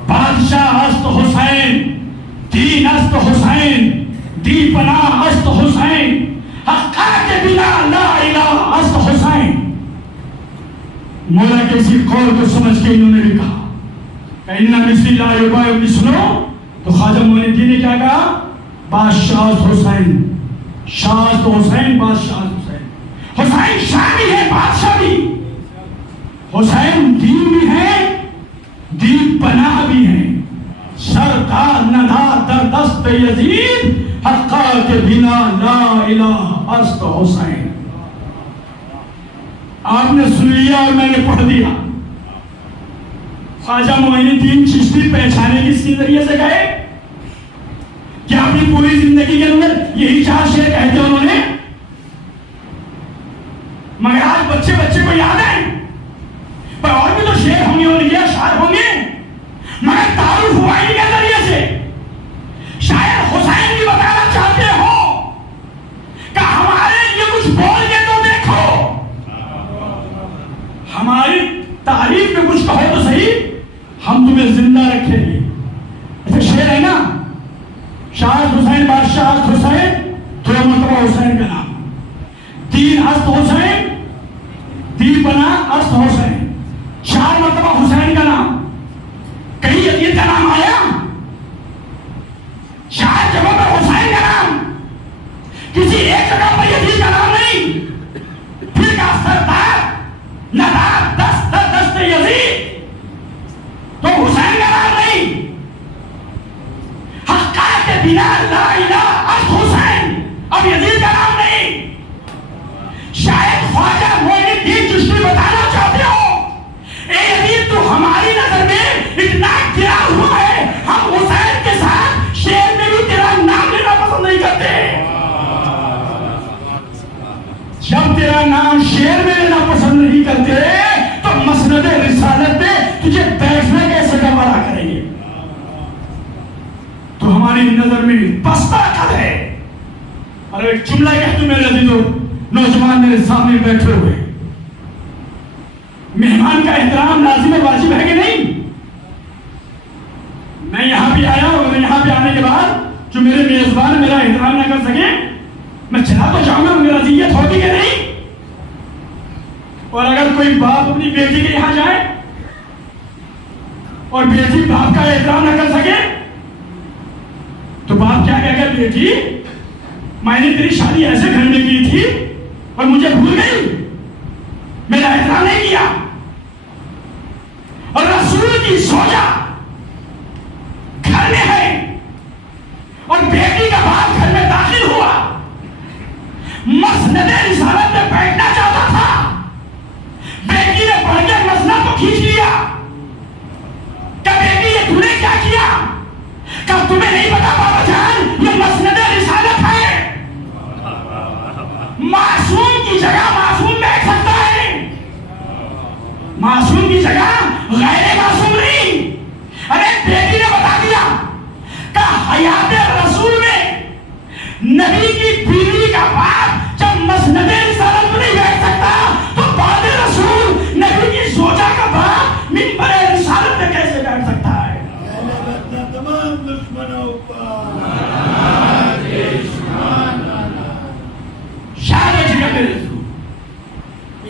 बादशाह अस्त हुसैन, दीन अस्त हुसैन, दीपना अस्त हुसैन, हक्का के बिना ला इलाहा अस्त हुसैन। मौला के इसी कौल को समझ के इन्होंने भी कहा इन्ना मिस्ली ला युबाय मिस्लो। तो ख्वाजा मोइनुद्दीन ने क्या कहा? बादशाह हुसैन, शाह हुसैन, बादशाह हुसैन। हुसैन शाह भी है, बादशाह भी। हुसैन दीन भी है, दीन पनाह भी है। सरकार नदा दर दस्त यजीद, हक्का के बिना ला इलाहा अस्त हुसैन। आपने सुन लिया और मैंने पढ़ दिया। ख्वाजा मोइनुद्दीन चिश्ती पहचाने किस नजरिए से गए? क्या अपनी पूरी जिंदगी के अंदर यही 4 शेर कहते उन्होंने? मगर आज बच्चे बच्चे को याद है, पर और भी तो शेर होंगे, उनके अशार होंगे, मगर तारुफ हुआ इनके नजरिए से। शायद हुसैन भी बताना चाहते हो कि हमारे लिए कुछ बोल के तो देखो, हमारी तारीफ में कुछ कहो तो सही, हम तुम्हें जिंदा रखेंगे। ऐसे शेर है ना, शाह हुसैन, बादशाह हुसैन, 2 मरतबा हुसैन का नाम, दीन अस्त हुसैन, दीपना अस्त हुसैन, 4 मरतबा हुसैन का नाम। कहीं यजीद का नाम आया? 4 जगहों पर हुसैन का नाम, किसी एक जगह पर यजीद का नाम नहीं। फिर का सरदार नदार दस्त दस्त यजीद, तो हुसैन का नाम नहीं। हक्का के बिना ला इलाहा अस्त हुसैन, अब यजीद का नाम नहीं। शायद ख्वाजा मोइनुद्दीन चिश्ती बताना चाहते हो, ए यजीद तू हमारी नजर में इतना गिरा हुआ है, हम हुसैन के साथ शेर में भी तेरा नाम लेना पसंद नहीं करते। जब तेरा नाम शेर में लेना पसंद नहीं करते तो मसनद रिसालत में तुझे बैठना कैसे गवारा करेंगे? तो हमारी नजर में बस्ता कद है। और एक जुमला कह तू मेरे अजीजों, नौजवान मेरे सामने बैठे हुए, मेहमान का एहतराम लाजिम वाजिब है कि नहीं? मैं यहां भी आया और यहां भी आने के बाद जो मेरे मेजबान मेरा एहतराम ना कर सके, मैं चला तो जाऊंगा, मेरा अजीयत होगी कि नहीं? और अगर कोई बाप अपनी बेटी के यहां जाए और बेटी बाप का एहतराम न कर सके तो बाप क्या कहेगा? बेटी मैंने तेरी शादी ऐसे घर में की थी और मुझे भूल गई, मेरा एहतराम नहीं किया। और रसूल की सोजा घर में है और बेटी का बाप घर में दाखिल हुआ, मसनद रिसालत में बैठना चाहता था, बेटी ने पढ़ के मसनद को खींच लिया। क्या बेटी ये तूने क्या किया? क्या तुम्हें नहीं पता बाबा जान ये मसनद रिसालत है? मासूम की जगह मासूम बैठ सकता है, मासूम की जगह गैर मासूम नहीं। अरे बेटी ने बता दिया कि हयात रसूल में नबी की बीवी का बाप जब मसनद रिसालत में नहीं बैठ सकता तो बाद रसूल नबी की सोचा का बाप मिंबर रिसालत में कैसे बैठ सकता है? तमाम दुश्मनों का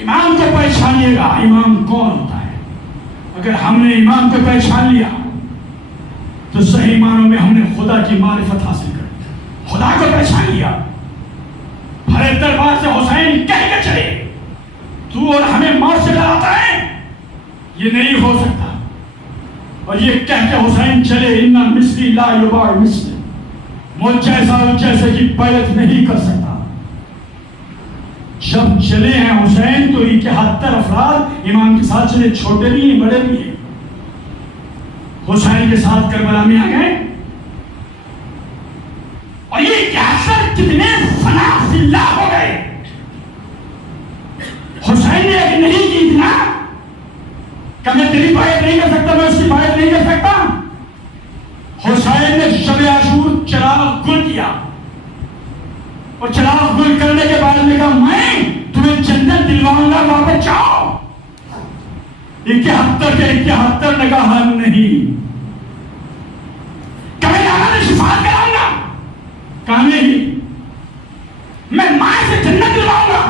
इमाम को पहचानिएगा, इमाम कौन होता है। अगर हमने इमाम को पहचान लिया तो सही मानों में हमने खुदा की मारिफत हासिल कर ली, खुदा को पहचान लिया। हरे दरबार से हुसैन कह के चले तू और हमें मौत से डराता है, ये नहीं हो सकता। और ये कह के हुसैन चले, इन्ना मिस्ली ला युबार मिस्ली, मुझ जैसा उस जैसे की बैत नहीं कर सकता। जब चले हैं हुसैन तो इनके 71 अफराद इमाम के साथ चले, छोटे भी हैं बड़े भी हैं। हुसैन के साथ करबला में आ गए और ये 71 कितने फना जिल्ला हो गए। हुसैन ने एक नहीं की इतना कि मैं तेरी बात नहीं कर सकता, मैं उसकी बात नहीं कर सकता। हुसैन ने शब आशूर चिराग गुल किया और चिराग गुल करने के बाद में कहा मैं तुम्हें जन्नत दिलवाऊंगा, वापस जाओ। 71 के 71 ने कहा नहीं, कभी नाना ने शिफात कराऊंगा, कहा नहीं, मैं मां से जन्नत दिलवाऊंगा,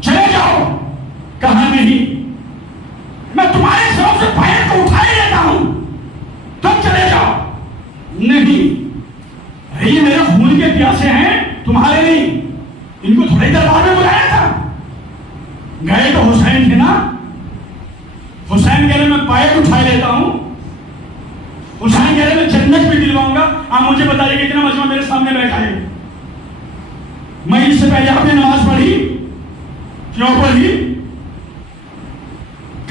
चले जाओ, कहा नहीं, मैं तुम्हारे सर से पैर को उठाए लेता हूं, तुम चले जाओ, नहीं, ये मेरे खून के प्यासे हैं, तुम्हारे नहीं। इनको थोड़े दरबार में बुलाया था, गए तो हुसैन थे ना। हुसैन कह रहे मैं पैर उठाए लेता हूं, हुसैन कह रहे मैं जन्नत भी दिलवाऊंगा। आप मुझे बताइए कितना मजमा मेरे सामने बैठा है। मैं इससे पहले आपने नमाज पढ़ी, क्यों पढ़ी?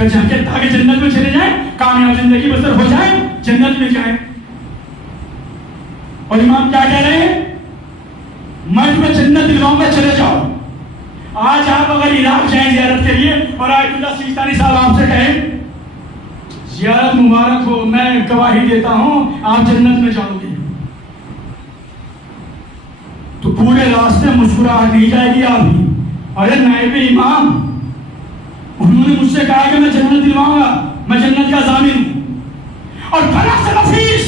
जाके ताकि जन्नत में चले जाए, कामयाब जिंदगी बसर हो जाए, जन्नत में जाए। और इमाम क्या कह रहे हैं? मैं तुम्हें जन्नत दिलवाऊंगा, चले जाओ। आज आप अगर इराक जाए जियारत के लिए और आयतुल्लाह सिस्तानी साहब आपसे कहें जियारत मुबारक हो, मैं गवाही देता हूं आप जन्नत में जाओगे, तो पूरे रास्ते मुस्कुराहट नहीं जाएगी आप ही। अरे नायब इमाम, उन्होंने मुझसे कहा कि मैं जन्नत दिलवाऊंगा, मैं जन्नत का जामिन हूं। और बड़ा से नफीस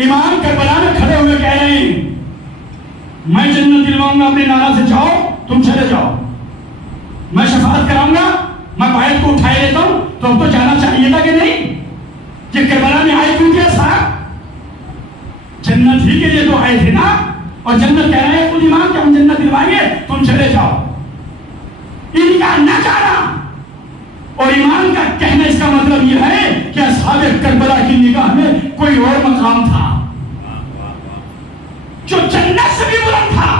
इमाम करबला में खड़े हुए कह रहे हैं मैं जन्नत दिलवाऊंगा अपने नाना से, जाओ तुम चले जाओ, मैं शफाअत कराऊंगा, मैं बायत को उठाए लेता हूं। तो अब तो जाना चाहिए था कि नहीं? ये करबला में आए क्यों थे साहब? जन्नत ही के लिए तो आए थे ना। और जन्नत कह रहे हैं खुद इमाम कि हम जन्नत दिलवाएंगे, तुम चले जाओ। इनका न जाना और ईमान का कहना, इसका मतलब यह है कि असहाबे करबला की निगाह में कोई और मकाम था जो जन्नत से भी बुलंद था।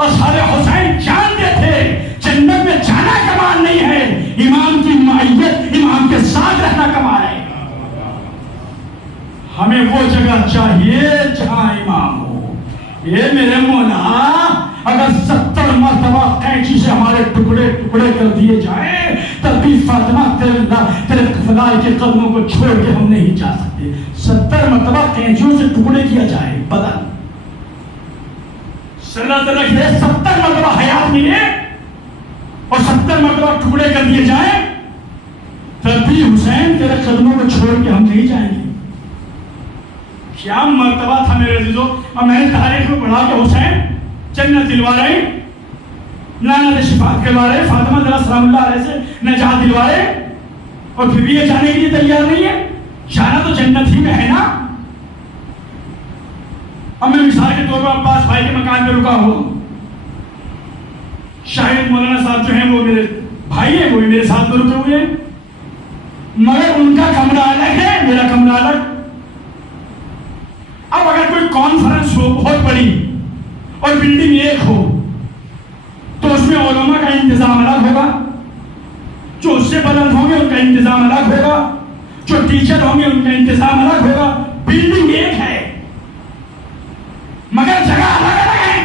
असहाबे हुसैन जानते थे जन्नत में जाना कमाल नहीं है, इमाम की माइयत, इमाम के साथ रहना कमाल है। हमें वो जगह चाहिए जहां इमाम हो। ये मेरे मौला, अगर 70 मरतबा कैंची से हमारे टुकड़े टुकड़े कर दिए जाए तब भी फातिमा तेरे फलाल के कदमों को छोड़ के हम नहीं जा सकते। 70 मरतबा कैंचियों से टुकड़े किया जाए बदन, 70 मरतबा हयात मिले और 70 मरतबा टुकड़े कर दिए जाए तब भी हुसैन तेरे कदमों को छोड़ के हम नहीं जाएंगे। क्या मर्तबा था मेरे अजीजों। और मैंने तारीख में पढ़ा कि हुसैन जन्नत दिलवा रहे, नाना ने शिफात करवा रहे, फातिमा ज़हरा सलामुल्लाह अलैहा से नजात दिलवा रहे, और फिर भी ये जाने के लिए तैयार नहीं है। जाना तो जन्नत ही में है ना। अब मैं मिसाल के तौर पर अब्बास भाई के मकान में रुका हुआ, शाहिद मौलाना साहब जो हैं वो मेरे भाई हैं, वो भी मेरे साथ में रुके हुए हैं, मगर उनका कमरा अलग है, मेरा कमरा अलग। अब अगर कोई कॉन्फ्रेंस हो बहुत बड़ी और बिल्डिंग एक हो तो उसमें उलमा का इंतजाम अलग होगा, जो उससे बुलंद होंगे उनका इंतजाम अलग होगा, जो टीचर होंगे उनका इंतजाम अलग होगा। बिल्डिंग एक है मगर जगह अलग अलग है,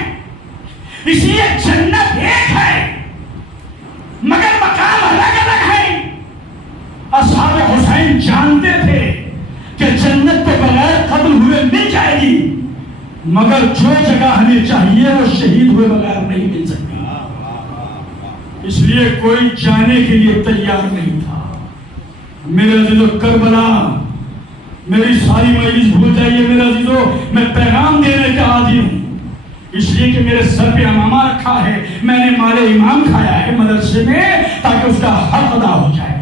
इसलिए जन्नत एक है मगर मकाम अलग अलग है। असहाबे हुसैन जानते थे कि जन्नत के बगैर कत्ल हुए मिल जाएगी, मगर जो जगह हमें चाहिए वो शहीद हुए बगैर नहीं मिल सकती। इसलिए कोई जाने के लिए तैयार नहीं था। मेरे अजीजों, करबला मेरी सारी मजलिस भूल जाइए मेरे अजीजों, मैं पैगाम देने का आदी हूं, इसलिए कि मेरे सर पे अमामा रखा है, मैंने माले इमाम खाया है मदरसे में ताकि उसका हक अदा हो जाए।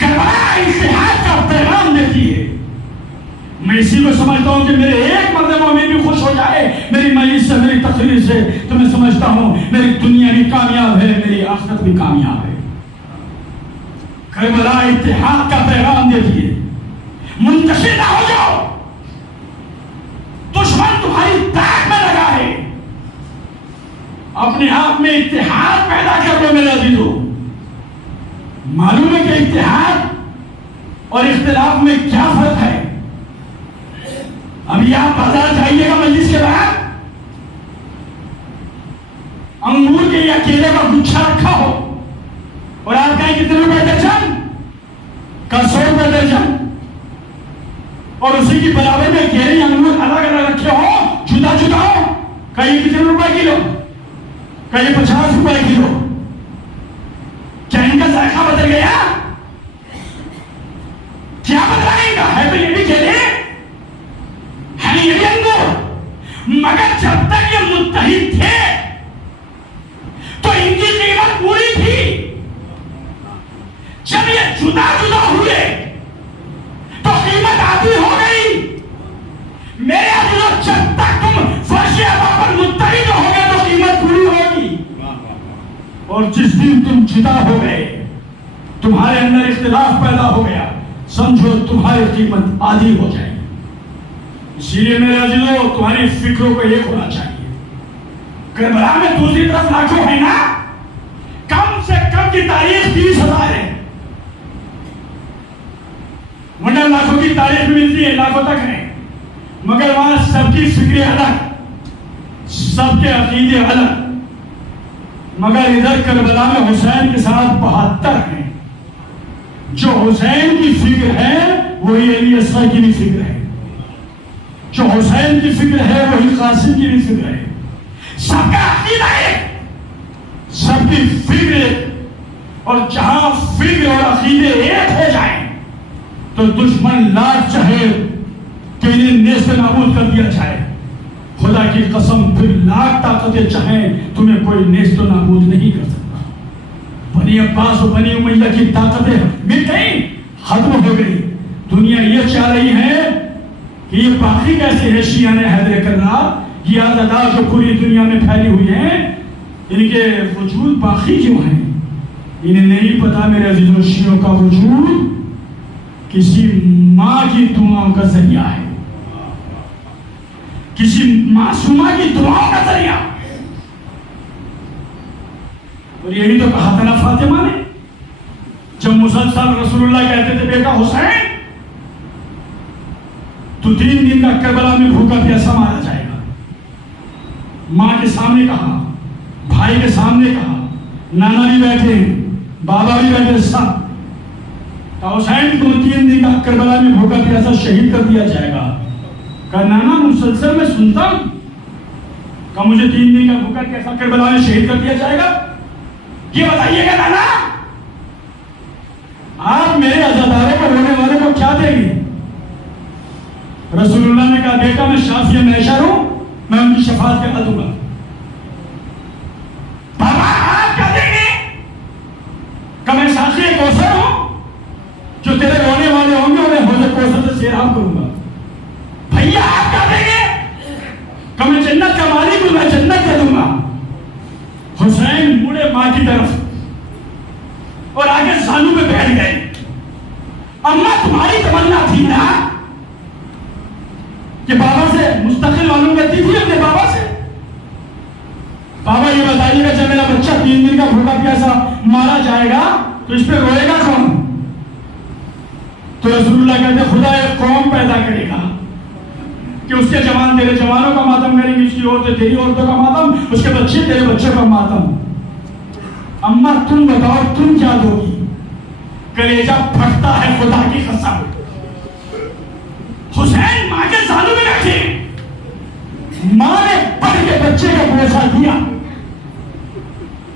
करबला इतिहास का पैगाम देती है। मैं इसी को समझता हूं कि मेरे एक मर्द मोमिन भी खुश हो जाए मेरी मजलिस से, मेरी तकरीर से, तो मैं समझता हूं मेरी दुनिया भी कामयाब है, मेरी आखिरत भी कामयाब है। करबला इतिहास का पैगाम देती है। मुंतशिर ना हो जाओ, दुश्मन तुम्हारी बैक में लगा है, अपने आप में इत्तेहाद पैदा कर लो मेरे अजीजों। मालूम है कि इत्तेहाद और इख्तिलाफ में क्या फर्क है? अभी आप बाजार जाइएगा मजलिस के बाद, अंगूर के या केले का गुच्छा रखा हो और आप कहें कितने रुपए दर्जन? का 100 रुपए दर्जन, और उसी की बराबर में केले अंगूर अलग अलग रखे हो, जुदा जुदा हो, कहीं कितने रुपए किलो, कहीं 50 रुपए किलो। क्या इनका जायका बदल गया? क्या बदलाएगा? है तो ये भी केले, है ये भी अंगूर, मगर जब तक ये मुत्तहिद थे तो इनकी कीमत पूरी थी। जब ये जुदा जुदा हुए तो कीमत आधी हो गई। मेरे अजीजों, जब तक तुम फर्श अदा पर मुत्तहिद होगे तो कीमत पूरी होगी, और जिस दिन तुम जुदा हो गए, तुम्हारे अंदर इख्तिलाफ पैदा हो गया, समझो तुम्हारी कीमत आधी हो जाएगी। इसीलिए मेरे अजीजों, तुम्हारी फिक्रों को एक होना चाहिए। करबला में दूसरी तरफ लाखों है ना, कम से कम की तारीख 30,000 है, वरना लाखों की तारीख मिलती है, लाखों तक है, मगर वहां सबकी फिक्रें अलग, सबके अकीदे अलग। मगर इधर करबला में हुसैन के साथ 72 हैं। जो हुसैन की फिक्र है वही अली असगर की भी फिक्र है, जो हुसैन की फिक्र है वही कासिम की भी फिक्र है। सबका अकीदा एक, सबकी फिक्र एक, और जहां फिक्र और अकीदे एक हो जाए तो दुश्मन लाख चाहे कि इन्हें नेस्त नाबूद कर दिया जाए, खुदा की कसम फिर लाख ताकतें चाहें तुम्हें कोई नेस्त नाबूद नहीं कर सकता। बनी अब्बास और बनी उमैया की ताकतें मिल गई, खत्म हो गई। दुनिया ये चाह रही है कि ये बाकी कैसे है शिया ने हैदर करना, ये आज़ादा जो पूरी दुनिया में फैली हुई है, इनके वजूद बाकी क्यों है? इन्हें नहीं पता मेरे अजीजों, शियों का वजूद किसी माँ की दुआओं का जरिया है, किसी मासूमा की दुआओं का जरिया। और यही तो कहा था ना फातिमा ने, जब मुसलसल रसूलुल्लाह कहते थे बेटा हुसैन तो 3 दिन का करबला में भूखा प्यासा मारा जाएगा। माँ के सामने कहा, भाई के सामने कहा, नाना भी बैठे, बाबा भी बैठे, सब। तो हुसैन को 3 दिन का करबला में भूखा प्यासा शहीद कर दिया जाएगा। कहा नाना मुसलसल में सुनता हूं, कहा मुझे 3 दिन का भूखा प्यासा करबला में शहीद कर दिया जाएगा, ये बताइएगा नाना, आप मेरे अज़ादारों को, रोने वाले को क्या देंगे? रसूलुल्लाह ने कहा बेटा मैं शाफिया महशर हूं, मैं उनकी शफाअत करा दूंगा। बाबा आप क्या देंगे? कहा मैं साखी कौसर हूं, जो तेरे रोने वाले होंगे उन्हें हौज़ कौसर से सैराब करूंगा। भैया आप क्या देंगे? कहा मैं जन्नत का मालिक हूं, मैं जन्नत दे दूंगा। हुसैन मुड़े मां की तरफ और आगे सानू पे बैठ गए। अम्मा तुम्हारी तमन्ना थी ना कि बाबा से मुस्तकिल मालूम करती थी अपने बाबा से, बाबा ये बताइएगा जब मेरा बच्चा 3 दिन का भूखा प्यासा मारा जाएगा तो इस पे रोएगा कौन? तो रसूलुल्लाह कहते खुदा एक कौम पैदा करेगा कि उसके जवान तेरे जवानों का मातम करेंगे, उसकी औरतें तेरी औरतों का मातम, उसके बच्चे तेरे बच्चों का मातम। अम्मा तुम बताओ तुम क्या दोगी? कलेजा फटता है खुदा की कसम। हुसैन मां के सालों में रखे, मां ने बढ़ के बच्चे को बोसा दिया,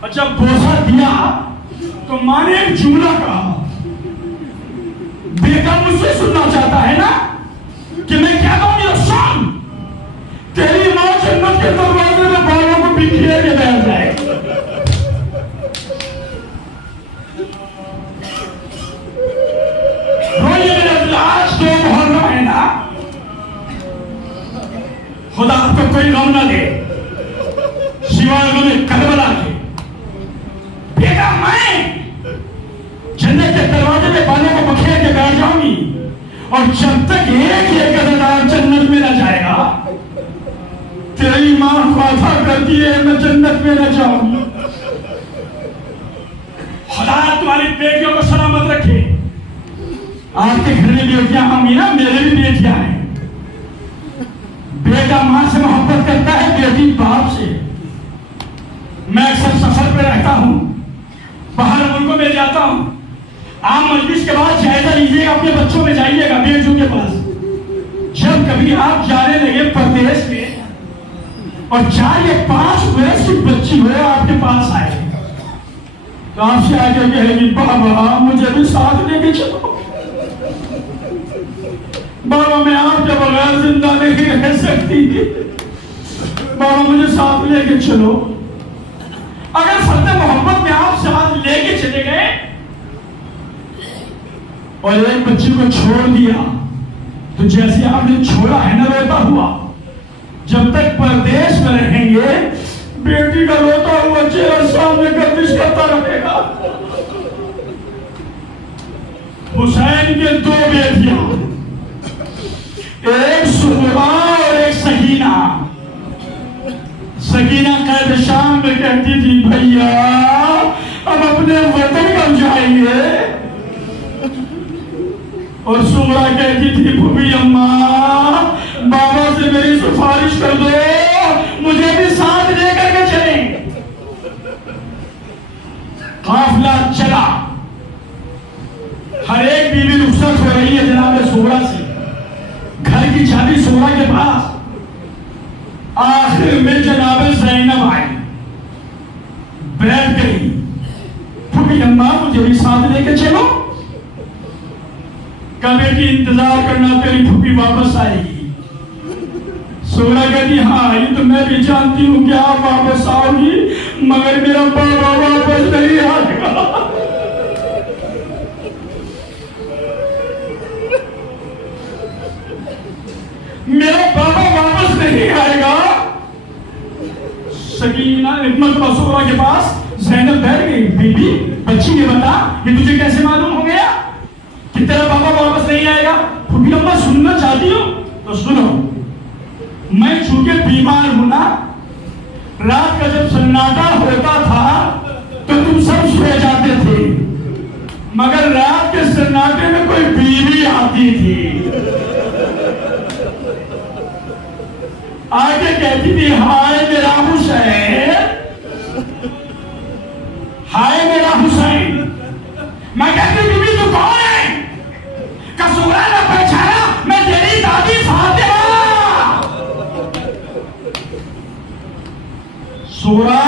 और जब बोसा दिया तो मां ने एक जुमला कहा, बेटा मुझसे सुनना चाहता है ना कि मैं क्या कहूं? ये सुन, तेरी मां जन्नत के दरवाजे में बालों को बिखेर के बैठ जाए। आज तो मुहर्रम है ना, खुदा आपको कोई गम ना दे सिवाय गम करबला के। बेटा मैं जन्नत के दरवाजे में बालों को बखेर के बैठ जाऊंगी, और जब तक एक अज़ादार जन्नत में ना जाएगा तेरी माँ वादा करती है मैं जन्नत में न जाऊंगी। खुदा तुम्हारी बेटियों को सलामत रखे। आपके घर में बेटियां होंगी ना, मेरे भी बेटियां हैं। बेटा माँ से मोहब्बत करता है, बेटी बाप से। मैं अक्सर सफर पे रहता हूँ, बाहर मुल्कों में जाता हूँ। आप मजलिस के बाद जायजा लीजिएगा, अपने बच्चों में जाइएगा, बेटियों के पास। जब कभी आप जाने लगे परदेश में और 4 या 5 वर्ष की बच्ची हो आपके पास आए तो आपसे आगे कहेगी बाबा मुझे भी साथ लेके चलो, बाबा मैं आपके बगैर जिंदा नहीं रह सकती, बाबा मुझे साथ लेके चलो। अगर फर्द मोहब्बत में आप साथ लेके चले गए और एक बच्ची को छोड़ दिया तो जैसे आपने छोड़ा है ना रोता हुआ, जब तक परदेश में रहेंगे बेटी का रोता हुआ चेहरा सामने गर्दिश करता रहेगा। हुसैन के 2 बेटियां, एक सुहरा और एक सकीना। सकीना कैद शाम में कहती थी भैया अब अपने वतन कब जाएंगे, और सुहरा कहती थी भूमि अम्मा बाबा से मेरी सिफारिश कर दो, मुझे भी साथ लेकर के चले। काफिला चला, हर एक बीवी रुखसत हो रही है जनाब सुहरा से, घर की चाबी सुहरा के पास। आखिर में जनाब ज़ैनब आई, बैठ गई, भूमि अम्मा मुझे भी साथ लेके चलो। कभी की इंतजार करना, तेरी फूफी वापस आएगी। सोना कहती हाँ ये तो मैं भी जानती हूँ कि आप वापस आओगी, मगर मेरा बाबा वापस नहीं आएगा। मेरा बाबा वापस नहीं आएगा। सकीना मतलब सोना के पास ज़ैनब बैठ गई, बीबी बच्ची ने बता ये तुझे कैसे मालूम हो गया कि तेरा बाबा वापस नहीं आएगा? फूफी अम्मा सुनना चाहती हो तो सुनो, मैं चूंकि बीमार हूं ना, रात का जब सन्नाटा होता था तो तुम सब सो जाते थे, मगर रात के सन्नाटे में कोई बीवी आती थी, आगे कहती थी हाय मेरा हुसैन, हाय मेरा हुसैन। मैं कहती बीबी तू कौन है? कसूरा ने पहचाना, मैं तेरी दादी फातिमा। सूरा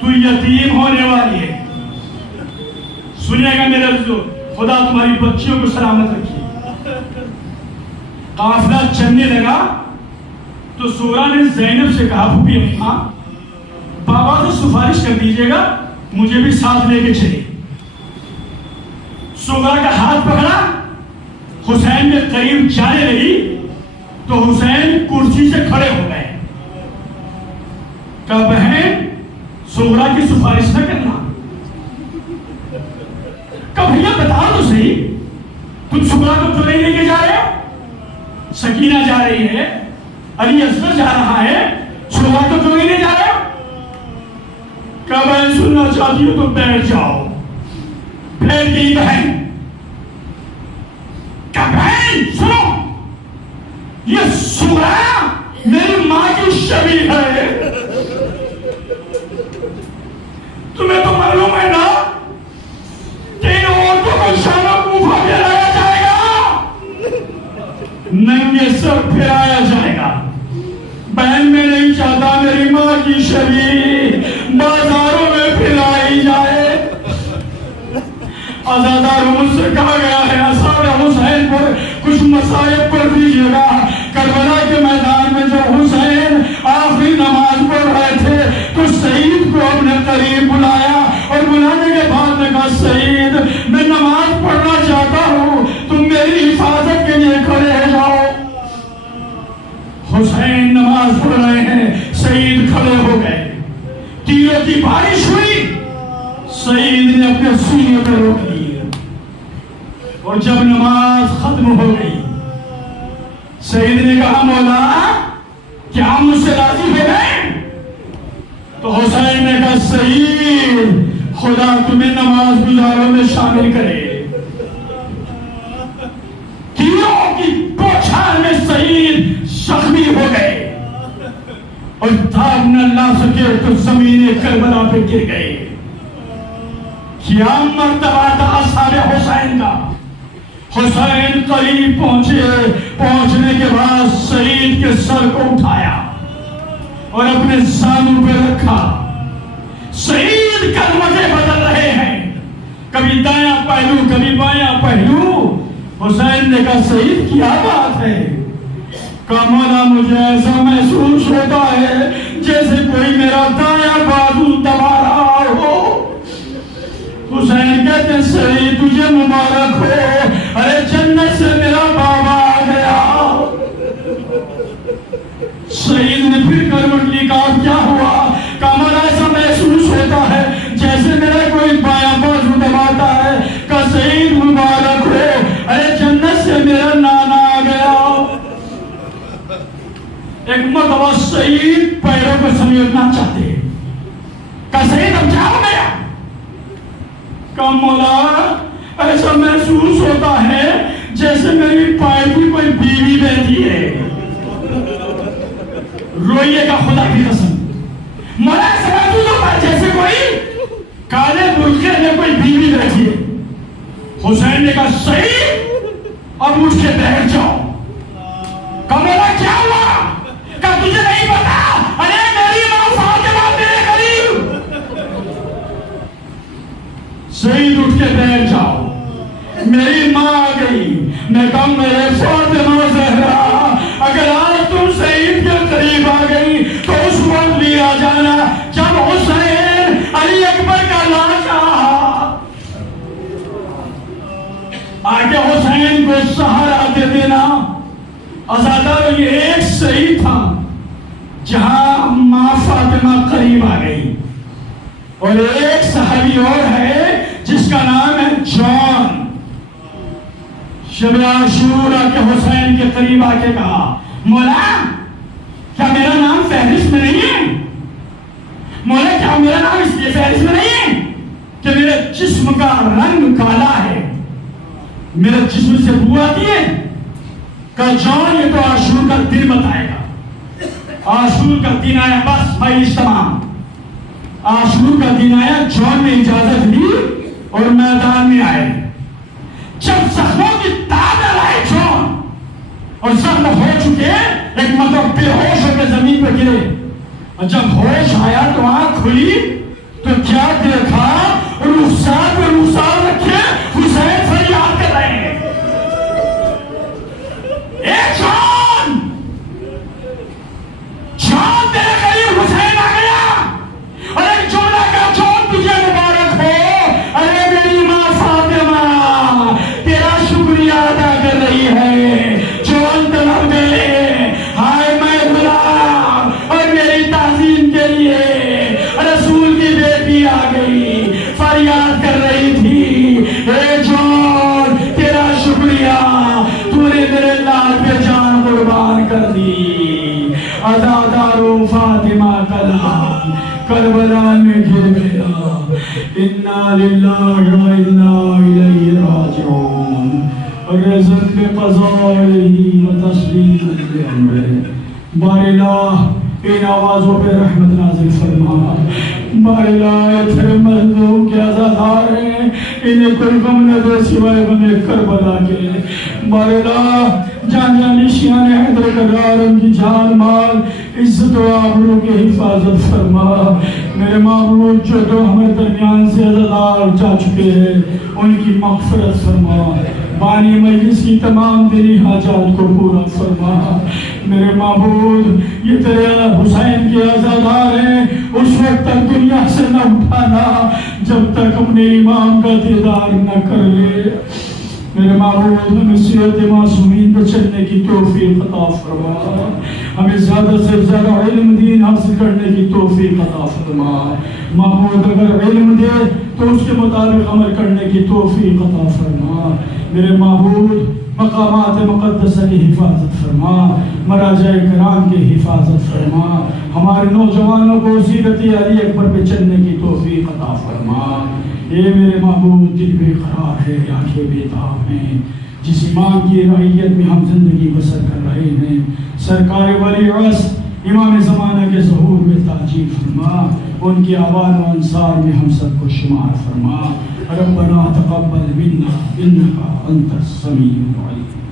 तू यतीम होने वाली है। सुनिएगा मेरे दोस्तों, खुदा तुम्हारी बच्चियों को सलामत रखिए। काफिला चलने लगा तो सूरा ने ज़ैनब से कहा फूफी अम्मा बाबा से सिफारिश कर दीजिएगा, मुझे भी साथ लेके चले। सूरा का हाथ पकड़ा, हुसैन के करीब जाने लगी तो हुसैन कुर्सी से खड़े हो गए। कहा बहन सूरा की सिफारिश न करना। कहा भैया बताओ तो सही, तुम सूरा को क्यों नहीं लेके जा रहे हो? सकीना जा रही है, अली असगर जा रहा है, सूरा को क्यों नहीं ले जा रहे हो? कहा बहन सुनना चाहती हो तो बैठ जाओ। बैठ गई बहन। कहा बहन सुनो, ये सूरा मेरी मां की शबी है। तुम्हें तो मालूम है ना कि इन औरतों को शाना कूफा फिराया जाएगा, नंगे सर फिराया जाएगा। बहन मैं नहीं चाहता मेरी मां की शबी बाजारों में फिराई जाए। आजादारों मुझसे कहा गया है असाब हुसैन पर कुछ मसाइब कर दीजिएगा। करबला के मैदान में जब हुसैन आखिरी नमाज पढ़ रहे थे तो शहीद को अपने करीब बुलाया और बुलाने के बाद ने कहा शहीद मैं नमाज पढ़ना चाहता हूँ, तुम मेरी हिफाजत के लिए खड़े हो जाओ। हुसैन नमाज पढ़ रहे हैं, शहीद खड़े हो गए, तीरों की बारिश हुई, शहीद ने अपने सीने पर रोक लिए और जब नमाज खत्म हो गई शहीद ने कहा मौला क्या मुझसे राजी हो गए? तो हुसैन ने कहा सईद, खुदा तुम्हें नमाज गुजारों में शामिल करे। तीरों की बौछार में सईद जख्मी हो गए और दाग न ला सके तो जमीन करबला पे गिर गए। क्या मर्तबा था अस्हाबे हुसैन का। हुसैन करीब पहुंचे, पहुंचने के बाद सईद के सर को उठाया और अपने सानू पे रखा। सईद कदमते बदल रहे हैं, कभी दायां पहलू कभी बायां पहलू। हुसैन ने कहा सईद क्या बात है? कमला मुझे ऐसा महसूस होता है जैसे कोई मेरा दायां बाजू दबा रहा हो। हुसैन कहते हैं सईद तुझे मुबारक हो, अरे जन्नत से मेरा बाबा आ गया। सईद ने फिर करवट ली, कहा क्या हुआ? कमला ऐसा महसूस होता है जैसे मेरा कोई बायां बाजू दबाता है। का सईद मुबारक हो, अरे जन्नत से मेरा नाना आ गया। एक मरतबा सईद पैरों को समेटना चाहते, का सईद अब क्या हो गया? का मौला ऐसा महसूस होता है जैसे मेरी पैर की कोई बीवी बैठी है। रोइएगा खुदा की कसम, मौला ऐसा महसूस होता है जैसे कोई काले बुर्के में कोई बीवी बैठी है। हुसैन ने कहा सईद अब उठ के बैठ जाओ। कमला क्या हुआ? का तुझे नहीं पता? अरे मेरी मां फातिमा तेरे करीब। सईद उठ के बैठ जाओ, मेरी मां आ गई। मैं कहूं मेरे फातिमा ज़हरा, अगर आज तुम सईद के करीब आ गई तो उस वक्त भी आ जाना जब हुसैन अली अकबर का लाशा आके हुसैन को सहारा दे देना। अज़ादारों ये एक सईद था जहां मां फातिमा करीब आ गई, और एक सहाबी और है जिसका नाम है जॉन। शब आशूरा के हुसैन के करीब आके कहा मौला क्या मेरा नाम फहरिस्त में नहीं है? मौला क्या मेरा नाम इसलिए फहरिस्त में नहीं है कि मेरे जिस्म का रंग काला है, मेरे जिस्म से बू आती है? का जॉन ये तो आशूर का दिन बताएगा। आशूर का दिन आया, बस भाई तमाम। आशूर का दिन आया, जॉन ने इजाजत ली और मैदान में आए। जब जख्मों की तादाद आए जॉन और जख्म हो चुके, एक मतलब बेहोश होकर जमीन पर गिरे, और जब होश आया तो आंख खुली तो क्या देखा? रुखसार पे रुखसार रखे हुसैन फरियाद कर रहे हैं, जॉन जॉन तेरे करीब हुसैन आ गया। और एक जुमला का जॉन तुझे मुबारक हो, अरे मेरी मां फातिमा तेरा शुक्रिया अदा कर रही है। जॉन तलब गए, हाय मैं गुलाम और मेरी ताज़ीम के लिए रसूल की बेटी आ गई, फरियाद कर रही थी, हे जॉन तेरा शुक्रिया, तूने मेरे लाल पे जान कुर्बान कर दी। अज़ादारो फातिमा कला करबला में गिर गया। इन्ना लिल्लाहि व इन्ना इलैहि राजिऊन। रज़न पे क़ज़ाइही व तस्लीम पे अम्रे। बारिला इन आवाज़ों पे रहमत नाज़िल फरमा। बारिला तेरे मज़लूम के अज़ादार हैं, इन्हें कोई गम न दे सिवाय गमे करबला के। बारिला जान जानिशियां ने हैदर करार उनकी जान माल इज्जत व आबरू की हिफाजत फरमा। मेरे माबूद जो तो हमें दरमियान से अज़ादार जा चुके हैं उनकी मग़फ़िरत फरमा। बानी मजलिस की तमाम दिली हाजात को पूरा फरमा। मेरे माबूद ये तेरे हुसैन के अज़ादार हैं, उस वक्त तक दुनिया से न उठाना जब तक अपने इमाम का दीदार न कर ले। मेरे माबूद हमें सीरत मासूमीन पर चलने की तौफीक अता फरमा। हमें ज़्यादा से ज़्यादा इल्म दीन हासिल करने की तौफीक अता फरमा। माबूद अगर इल्म दे तो उसके मुताबिक अमल करने की तौफीक अता फरमा। मेरे माबूद मकामात मुक़द्दसा की हिफाजत फरमा, मराजा-ए कराम की हिफाजत फरमा, हमारे नौजवानों को सीरत अली अकबर पे चलने की तौफीक अता फरमा। ये मेरे महबूब दिल बेकरार है, आंखें बेताब हैं, जिस इमाम की रईयत में हम जिंदगी बसर कर रहे हैं, सरकार वली अस इमाम ज़माना के ज़हूर में ताजीब फरमा, उनकी आवान व अंसार में हम सबको शुमार फरमा। रब्बना तक़ब्बल मिन्ना इन्नका अंतस समीउल अलीम।